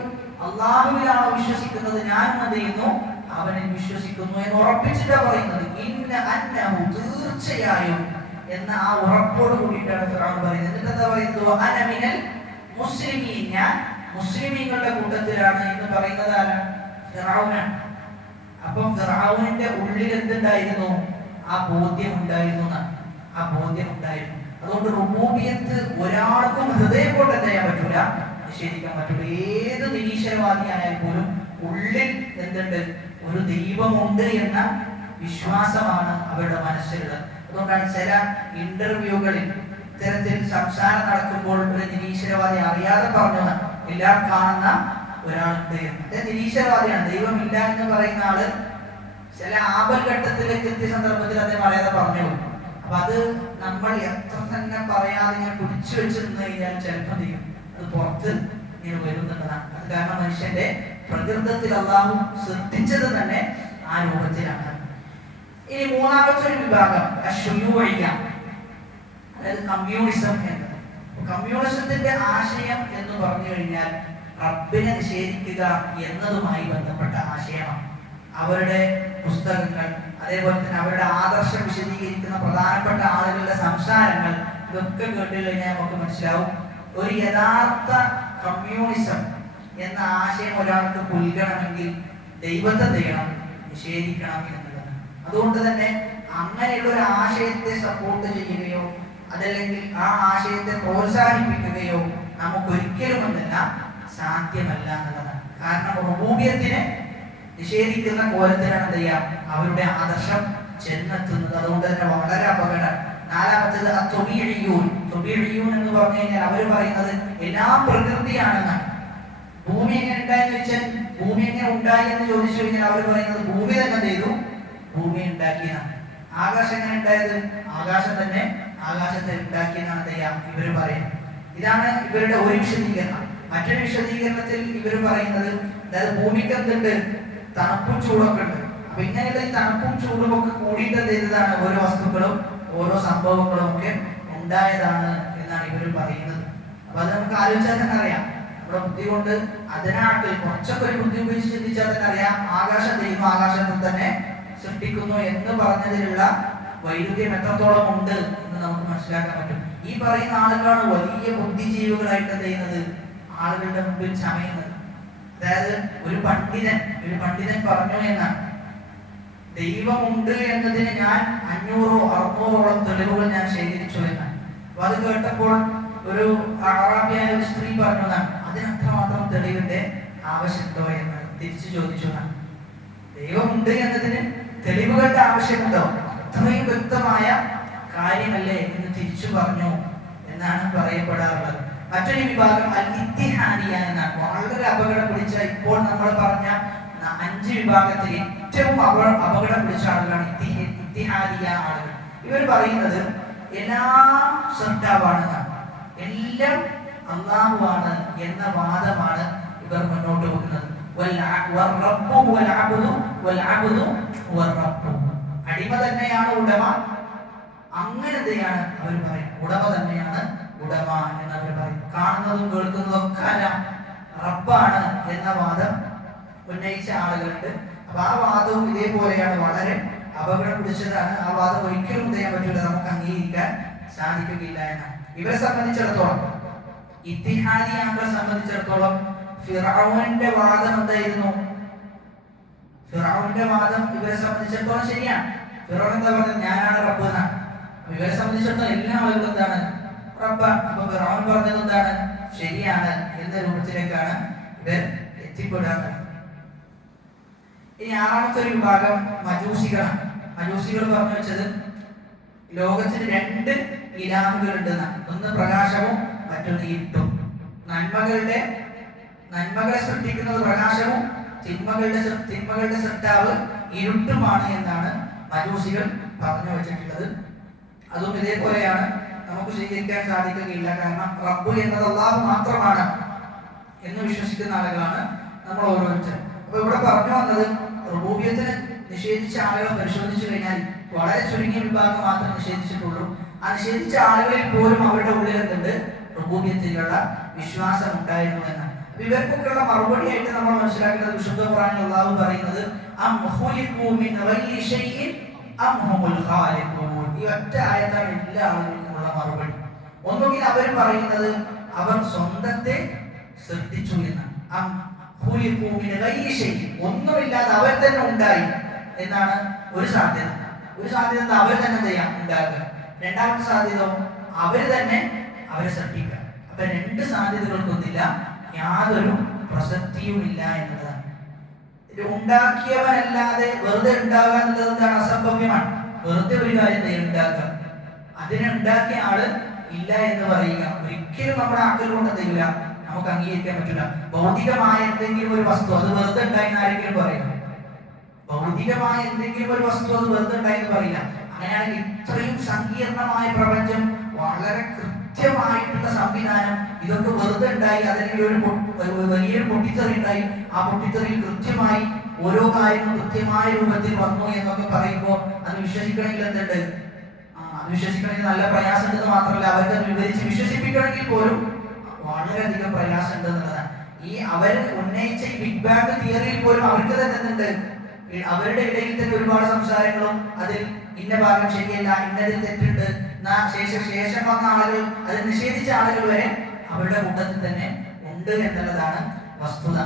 അല്ലാഹുവിലാണ് വിശ്വസിക്കുന്നത്, ഞാനും എന്ത് ചെയ്യുന്നു? അവനിൽ വിശ്വസിക്കുന്നു എന്ന് ഉറപ്പിച്ചിട്ടാണ് പറയുന്നത്. ഇന്ന അന്നഹു, തീർച്ചയായും എന്ന ആ ഉറപ്പോട് കൂടിയിട്ടാണ് ഫിർഔൻ പറയുന്നത്. എന്നിട്ട് എന്താ പറയുന്നത്? അന മിനൽ മുസ്ലിമീൻ, ഞാൻ മുസ്ലിമീങ്ങളുടെ കൂട്ടത്തിലാണ് എന്ന് പറയുന്നത് ആരാണ്? ഫിർഔനാണ്. അപ്പം ഫിർഔനിന്റെ ഉള്ളിൽ എന്തുണ്ടായിരുന്നു? ആ ബോധ്യം ഉണ്ടായിരുന്നു. ആ ബോധ്യം ഉണ്ടായിരുന്നു. അതുകൊണ്ട് റുബൂബിയത്ത് ഒരാൾക്കും ഹൃദയം കൊണ്ട് എന്ത് ചെയ്യാൻ പറ്റൂല, നിഷേധിക്കാൻ പറ്റൂല. ഏത് നിരീശ്വരവാദിയായാൽ പോലും ഉള്ളിൽ എന്തുണ്ട്? ഒരു ദൈവമുണ്ട് എന്ന വിശ്വാസമാണ് അവരുടെ മനസ്സിലുള്ളത്. അതുകൊണ്ടാണ് ചില ഇന്റർവ്യൂകളിൽ ഇത്തരത്തിൽ സംസാരം നടക്കുമ്പോൾ ഒരു നിരീശ്വരവാദി അറിയാതെ പറഞ്ഞത് എല്ലാം കാണുന്ന ഒരാളുണ്ട് എന്ന്. നിരീശ്വരവാദിയാണ്, ദൈവമില്ല എന്ന് പറയുന്ന ആള് ചില ആപൽഘട്ടത്തിലേക്ക് എത്തിയ സന്ദർഭത്തിൽ അദ്ദേഹം അറിയാതെ പറഞ്ഞു. അപ്പൊ അത് നമ്മൾ എത്ര തന്നെ പറയാതെ ഇങ്ങനെ പിടിച്ചു വെച്ച് നിന്ന് കഴിഞ്ഞാൽ ചിലപ്പോൾ ചെയ്യും അത് പുറത്ത് ഇങ്ങനെ വരുന്നുള്ളതാണ്. അത് കാരണം മനുഷ്യന്റെ പ്രകൃതത്തിൽ അള്ളാഹു സൃഷ്ടിച്ചത് തന്നെ ആ രൂപത്തിലാണ്. ഇനി മൂന്നാമത്തെ ഒരു വിഭാഗം അശ്വയൂഴിക, അതായത് കമ്മ്യൂണിസം എന്നത്. കമ്മ്യൂണിസത്തിന്റെ ആശയം എന്ന് പറഞ്ഞു കഴിഞ്ഞാൽ റബ്ബിനെ നിഷേധിക്കുക എന്നതുമായി ബന്ധപ്പെട്ട ആശയമാണ്. അവരുടെ പുസ്തകങ്ങൾ, അതേപോലെ തന്നെ അവരുടെ ആദർശം വിശദീകരിക്കുന്ന പ്രധാനപ്പെട്ട ആളുകളുടെ സംസാരങ്ങൾ, ഇതൊക്കെ കേട്ട് കഴിഞ്ഞാൽ നമുക്ക് മനസ്സിലാവും ഒരു യഥാർത്ഥ കമ്മ്യൂണിസം എന്ന ആശയം ഒരാൾക്ക് പുൽകണമെങ്കിൽ ദൈവത്തെ ചെയ്യണം, നിഷേധിക്കണം എന്നുള്ളതാണ്. അതുകൊണ്ട് തന്നെ അങ്ങനെയുള്ള ഒരു ആശയത്തെ സപ്പോർട്ട് ചെയ്യുകയോ അതല്ലെങ്കിൽ ആ ആശയത്തെ പ്രോത്സാഹിപ്പിക്കുകയോ നമുക്കൊരിക്കലും എന്നല്ല സാധ്യമല്ല എന്നുള്ളതാണ്. കാരണം റുബൂബിയത്തിനെ നിഷേധിക്കുന്ന കോലത്തിലാണ് എന്ത് ചെയ്യാം അവരുടെ ആദർശം ചെന്നെത്തുന്നത്. അതുകൊണ്ട് തന്നെ വളരെ അപകടം. നാലാമത്തേത് അത്വബീഇയ്യൂൻ. ത്വബീഇയ്യൂൻ എന്ന് പറഞ്ഞു കഴിഞ്ഞാൽ അവർ പറയുന്നത് എല്ലാം പ്രകൃതിയാണെന്നാണ്. ഭൂമി എങ്ങനെ ഉണ്ടായെന്ന് വെച്ചാൽ ഭൂമി എങ്ങനെ ഉണ്ടായി എന്ന് ചോദിച്ചു കഴിഞ്ഞാൽ അവർ പറയുന്നത് ഭൂമി തന്നെ ചെയ്തു, ഭൂമി ഉണ്ടാക്കിയതാണ്. ആകാശം എങ്ങനെ ഉണ്ടായത്? ആകാശം തന്നെ ആകാശത്തെ ഉണ്ടാക്കിയെന്നാണ് ചെയ്യാം ഇവർ പറയുന്നത്. ഇതാണ് ഇവരുടെ ഒരു വിശദീകരണം. മറ്റൊരു വിശദീകരണത്തിൽ ഇവർ പറയുന്നത് അതായത് ഭൂമിക്ക് എന്തുണ്ട്? തണുപ്പും ചൂടൊക്കെ ഉണ്ട്. അപ്പൊ ഇങ്ങനെയുള്ള ഈ തണുപ്പും ചൂടും ഒക്കെ കൂടിയിട്ട് ചെയ്തതാണ് ഓരോ വസ്തുക്കളും ഓരോ സംഭവങ്ങളും ഒക്കെ ഉണ്ടായതാണ് എന്നാണ് ഇവർ പറയുന്നത്. അപ്പൊ അത് നമുക്ക് ആലോചിച്ചാൽ തന്നെ അറിയാം. നമ്മുടെ ബുദ്ധി കൊണ്ട് അതിനാട്ടിൽ കുറച്ചൊക്കെ ഒരു ബുദ്ധി ഉപയോഗിച്ച് ചിന്തിച്ചാൽ തന്നെ അറിയാം ആകാശം ദൈവം ആകാശത്തിൽ തന്നെ സൃഷ്ടിക്കുന്നു എന്ന് പറഞ്ഞതിലുള്ള വൈരുദ്ധ്യം എത്രത്തോളം ഉണ്ട് എന്ന് നമുക്ക് മനസ്സിലാക്കാൻ പറ്റും. ഈ പറയുന്ന ആളുകളാണ് വലിയ ബുദ്ധിജീവികളായിട്ട് ചെയ്യുന്നത്, ആളുകളുടെ മുമ്പിൽ ചമയുന്നത്. അതായത് ഒരു പണ്ഡിതൻ പറഞ്ഞു എന്നാണ് ദൈവമുണ്ട് എന്നതിന് ഞാൻ 500-600ഓളം തെളിവുകൾ ഞാൻ ശേഖരിച്ചു എന്നാണ്. അപ്പൊ അത് കേട്ടപ്പോൾ ഒരു അറാബിയായ ഒരു സ്ത്രീ പറഞ്ഞതാണ് അതിനത്രമാത്രം തെളിവിന്റെ ആവശ്യമുണ്ടോ എന്ന് തിരിച്ചു ചോദിച്ചു. ദൈവമുണ്ട് എന്നതിന് തെളിവുകളുടെ ആവശ്യമുണ്ടോ? അത്രയും വ്യക്തമായ കാര്യമല്ലേ എന്ന് തിരിച്ചു പറഞ്ഞു എന്നാണ് പറയപ്പെടാറുള്ളത്. മറ്റൊരു വിഭാഗം അൽ-ഇത്തിഹാദിയ എന്നാണ്. വളരെ അപകടം പിടിച്ച ഇപ്പോൾ നമ്മൾ പറഞ്ഞ 5 വിഭാഗത്തിൽ ഏറ്റവും അപകടം പിടിച്ച ആളുകളാണ് ഇത്തിഹാദിയ ആളുകൾ. ഇവർ പറയുന്നത് എല്ലാം സൃഷ്ടാവാണെന്നാണ്, എല്ലാം അല്ലാഹുവാണ് എന്ന വാദമാണ് ഇവർ മുന്നോട്ട് വെക്കുന്നത്. അടിമ തന്നെയാണ് ഉടമ, അങ്ങനത്തെയാണ് അവർ പറയുന്നത്. ഉടമ തന്നെയാണ് ഉടമ എന്ന് അവർ പറയും. കാണുന്നതും കേൾക്കുന്നതും ഒക്കെ റബ്ബാണ് എന്ന വാദം ഉന്നയിച്ച ആളുകളുണ്ട്. അപ്പൊ ആ വാദവും ഇതേപോലെയാണ്, വളരെ അപകടം പിടിച്ചതാണ്. ആ വാദം ഒരിക്കലും ചെയ്യാൻ പറ്റില്ല, നമുക്ക് അംഗീകരിക്കാൻ സാധിക്കുകയില്ല എന്നാണ്. ഇവരെ സംബന്ധിച്ചിടത്തോളം, ഇത്തിഹാദിയാക്കളെ സംബന്ധിച്ചിടത്തോളം ഫിർഔന്റെ വാദം എന്തായിരുന്നു? ഫിർഔന്റെ വാദം ഇവരെ സംബന്ധിച്ചിടത്തോളം ശരിയാണ്. ഫിർഔൻ എന്താ പറഞ്ഞത്? ഞാനാണ് റബ്ബ് എന്നാണ്. ഇവരെ സംബന്ധിച്ചിടത്തോളം എല്ലാ ആളുകളും എന്താണ്? റബ്ബാണ്. അപ്പൊ ഫിർഔൻ പറഞ്ഞത് എന്താണ്? ശരിയാണ് എന്ന രൂപത്തിലേക്കാണ് ഇവർ എത്തിപ്പെടാറ്. ഇനി ആറാമത്തെ ഒരു വിഭാഗം മജൂസികളാണ്. മജൂസികൾ പറഞ്ഞു വെച്ചത് ലോകത്തിന് 2 ഇലാഹുകളുണ്ട്. ഒന്ന് പ്രകാശവും മറ്റൊന്ന് ഇരുട്ടും. നന്മകളെ സൃഷ്ടിക്കുന്നത് പ്രകാശവും തിന്മകളുടെ സൃഷ്ടാവ് ഇരുട്ടുമാണ് എന്നാണ് മജൂസികൾ പറഞ്ഞു വെച്ചിട്ടുള്ളത്. അതും ഇതേപോലെയാണ്, നമുക്ക് സ്വീകരിക്കാൻ സാധിക്കുകയില്ല. കാരണം റബ്ബ് എന്നത് അല്ലാഹു മാത്രമാണ് എന്ന് വിശ്വസിക്കുന്ന ആളുകളാണ് നമ്മൾ ഓരോരുത്തരും. അപ്പൊ ഇവിടെ പറഞ്ഞു വന്നത് റുബൂബിയത്തിനെ നിഷേധിച്ച ആളുകളെ പരിശോധിച്ചു കഴിഞ്ഞാൽ വളരെ ചുരുങ്ങിയ വിഭാഗം മാത്രമേ നിഷേധിച്ചിട്ടുള്ളൂ. ആ നിഷേധിച്ച ആളുകളിൽ പോലും അവരുടെ ഉള്ളിൽ എന്തുണ്ട്? റുബൂബിയത്തിലുള്ള വിശ്വാസം ഉണ്ടായിരുന്നു എന്നാണ്. ഇവർക്കൊക്കെയുള്ള മറുപടിയായിട്ട് നമ്മൾ മനസ്സിലാക്കുന്നത് വിശുദ്ധ ഖുർആനിൽ അല്ലാഹു പറയുന്നത് അം ഖുലിഖൂ മിൻ ഗൈരി ശൈഇൻ അം ഹുമുൽ ഖാലിഖൂൻ. ഈ ഒറ്റ ആയത്താണ് എല്ലാ ആളുകൾക്കുമുള്ള മറുപടി. ഒന്നുകിൽ അവർ പറയുന്നത് അവർ സ്വന്തത്തെ സൃഷ്ടിച്ചു എന്ന്. ഒന്നുമില്ലാതെ അവർ തന്നെ ഉണ്ടായി എന്നാണ് ഒരു സാധ്യത. ഒരു സാധ്യത അവർ തന്നെ ചെയ്യാം ഉണ്ടാക്കുക. രണ്ടാമത്തെ സാധ്യത അവര് തന്നെ അവരെ സൃഷ്ടിക്കുക. അപ്പൊ രണ്ട് സാധ്യതകൾക്കൊന്നില്ല, യാതൊരു പ്രസക്തിയുമില്ല എന്നതാണ്. ഉണ്ടാക്കിയവനല്ലാതെ വെറുതെ ഉണ്ടാകുക എന്നുള്ളത് എന്താണ്? അസംഭവ്യമാണ്. വെറുതെ ഒരു കാര്യം ഉണ്ടാക്കുക, അതിനെ ഉണ്ടാക്കിയ ആള് ഇല്ല എന്ന് പറയുക ഒരിക്കലും നമ്മുടെ ആക്കൾ കൊണ്ട് എന്തെങ്കില നമുക്ക് അംഗീകരിക്കാൻ പറ്റില്ല. ഭൗതികമായ എന്തെങ്കിലും ഒരു വസ്തു അത് വെറുതെ ഉണ്ടായി ആരെങ്കിലും പറയുക? ഭൗതികമായ എന്തെങ്കിലും ഒരു വസ്തു അത് വെറുതെ ഉണ്ടായി എന്ന് പറയില്ല. അങ്ങനെയാണെങ്കിൽ ഇത്രയും സങ്കീർണമായ പ്രപഞ്ചം, വളരെ കൃത്യമായിട്ടുള്ള സംവിധാനം, ഇതൊക്കെ വെറുതെ ഉണ്ടായി അല്ലെങ്കിൽ ഒരു വലിയൊരു പൊട്ടിത്തെറി ഉണ്ടായി, ആ പൊട്ടിത്തെറിയിൽ കൃത്യമായി ഓരോ കാര്യങ്ങളും കൃത്യമായ രൂപത്തിൽ വന്നു എന്നൊക്കെ പറയുമ്പോൾ അത് വിശ്വസിക്കണമെങ്കിൽ എന്തുണ്ട്? അത് വിശ്വസിക്കണമെങ്കിൽ നല്ല പ്രയാസം ഉണ്ടെന്ന് മാത്രമല്ല, അവർക്ക് അത് വിവരിച്ച് വിശ്വസിപ്പിക്കണമെങ്കിൽ പോലും വളരെയധികം പ്രയാസം ഉണ്ട് എന്നുള്ളതാണ്. ഈ അവർ ഉന്നയിച്ച ഈ ബിഗ് ബാങ് തിയറിയിൽ പോലും അവർക്ക് തന്നെ എന്തുണ്ട്? അവരുടെ ഇടയിൽ തന്നെ ഒരുപാട് സംസാരങ്ങളും അതിൽ ഇന്ന ഭാഗം ശരിയല്ല, ഇന്നതിൽ തെറ്റുണ്ട്, ശേഷം വന്ന ആളുകൾ, അത് നിഷേധിച്ച ആളുകൾ വരെ അവരുടെ കൂട്ടത്തിൽ തന്നെ ഉണ്ട് എന്നുള്ളതാണ് വസ്തുത.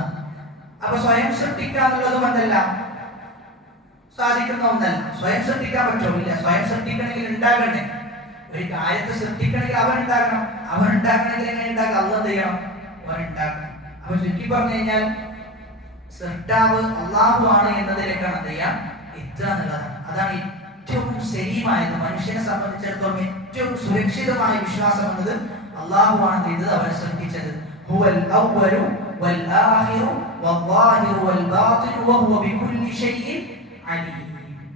അപ്പൊ സ്വയം സൃഷ്ടിക്കുക എന്നുള്ളതും എന്തല്ല, സാധിക്കുന്ന ഒന്നല്ല. സ്വയം സൃഷ്ടിക്കാൻ പറ്റുമോ? ഇല്ല. സ്വയം സൃഷ്ടിക്കണമെങ്കിൽ ഉണ്ടാകണ്ടേ? ഒരു കാര്യത്തെ സൃഷ്ടിക്കണമെങ്കിൽ അവൻ ഉണ്ടാക്കണം. അവൻ ഉണ്ടാക്കണമെങ്കിൽ എങ്ങനെ ഉണ്ടാക്കുക? അള്ളാഹ് എന്ത് ചെയ്യണം? അവൻ ഉണ്ടാക്കണം. അപ്പൊ ചുരുക്കി പറഞ്ഞു കഴിഞ്ഞാൽ സൃഷ്ടാവ് അള്ളാഹു ആണ് എന്നതിലേക്കാണ് എന്ത് ചെയ്യാം എത്തുക എന്നുള്ളതാണ്. അതാണ് ഏറ്റവും ശരിയായത്. മനുഷ്യനെ സംബന്ധിച്ചിടത്തോളം ഏറ്റവും സുരക്ഷിതമായ വിശ്വാസം എന്നത് അള്ളാഹു ആണ് ചെയ്തത്, അവനെ സൃഷ്ടിച്ചത്. ഹുവൽ അവ്വലു വൽ ആഖിറു വൽ വൽ ബാത്തിനു വഹുവ ബികുല്ലി ഷൈഇൻ അലീം.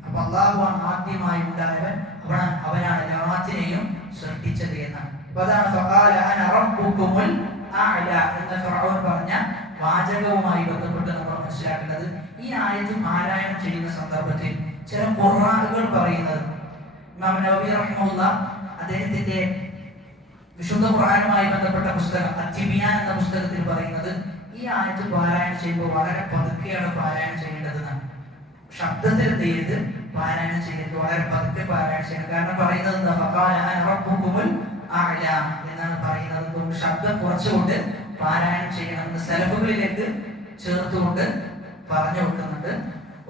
അപ്പോൾ അള്ളാഹു ആണ് ആദ്യമായി ഉണ്ടായവൻ, അവനാണ് എല്ലാത്തിനെയും സൃഷ്ടിച്ചത് എന്നാണ്. അപ്പോൾ അതാണ് ഫഖാല അന റബ്ബുകുമുൽ അഅല എന്ന ഫിർഔൻ പറഞ്ഞ വാചകവുമായി ബന്ധപ്പെട്ട് നമ്മൾ മനസ്സിലാക്കേണ്ടത്, ഈ ആയത്ത് പാരായണം ചെയ്യുന്ന സന്ദർഭത്തിൽ ചില ഖുർആനുകൾ പറയുന്നത്, ഇമാം നവവി റഹിമഹുല്ലാഹ് അദ്ദേഹത്തിന്റെ വിശുദ്ധ ഖുർആനുമായി ബന്ധപ്പെട്ട പുസ്തകം അത്തിബിയാൻ എന്ന പുസ്തകത്തിൽ പറയുന്നത്, ഈ ആയത്ത് പാരായണം ചെയ്യുമ്പോൾ വളരെ പതുക്കെയാണ് പാരായണം ചെയ്യേണ്ടതെന്നാണ്. ശബ്ദത്തിൽ എന്ത് ചെയ്ത് പാരായണം ചെയ്ത് വളരെ പതുക്കെ പാരായണം ചെയ്യണം. കാരണം പറയുന്നത് എന്താ? ഫഖാല അന റബ്ബുകുമുൽ അഅല എന്നാണ് പറയുന്നത്. ശബ്ദം കുറച്ചുകൊണ്ട് പാരായണം ചെയ്യണമെന്ന് സലഫുകളിലേക്ക് ചേർത്തുകൊണ്ട് പറഞ്ഞു വെക്കുന്നുണ്ട്.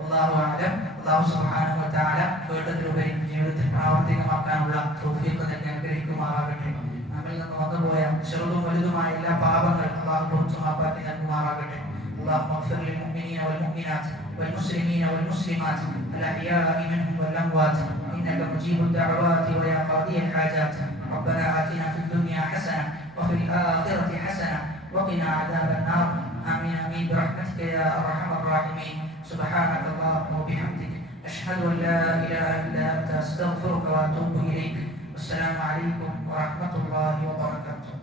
അല്ലാഹു അഅലം. അല്ലാഹു സുബ്ഹാനഹു വ തആല കേട്ടതിലുപരി ജീവിതത്തിൽ പ്രാവർത്തികമാക്കാനുള്ള തൗഫീഖ് നൽകി അനുഗ്രഹിക്കുമാറാകട്ടെ. നമ്മിൽ നിന്ന് വന്നുപോയ ചെറുതും വലുതുമായ എല്ലാ പാപങ്ങൾ അല്ലാഹു പുറത്തു മാപ്പാക്കി നൽകുമാറാകട്ടെ. اللهم اغفر للمؤمنين والمؤمنات والمسلمين والمسلمات الأحياء منهم والأموات إنك مجيب الدعوات ويا قاضي الحاجات. ربنا آتنا في الدنيا حسنة وفي الآخرة حسنة وقنا عذاب النار. آمين آمين برحمتك يا أرحم الراحمين. سبحانك اللهم وبحمدك أشهد أن لا إله إلا أنت أستغفرك وأتوب إليك. والسلام عليكم ورحمة الله وبركاته.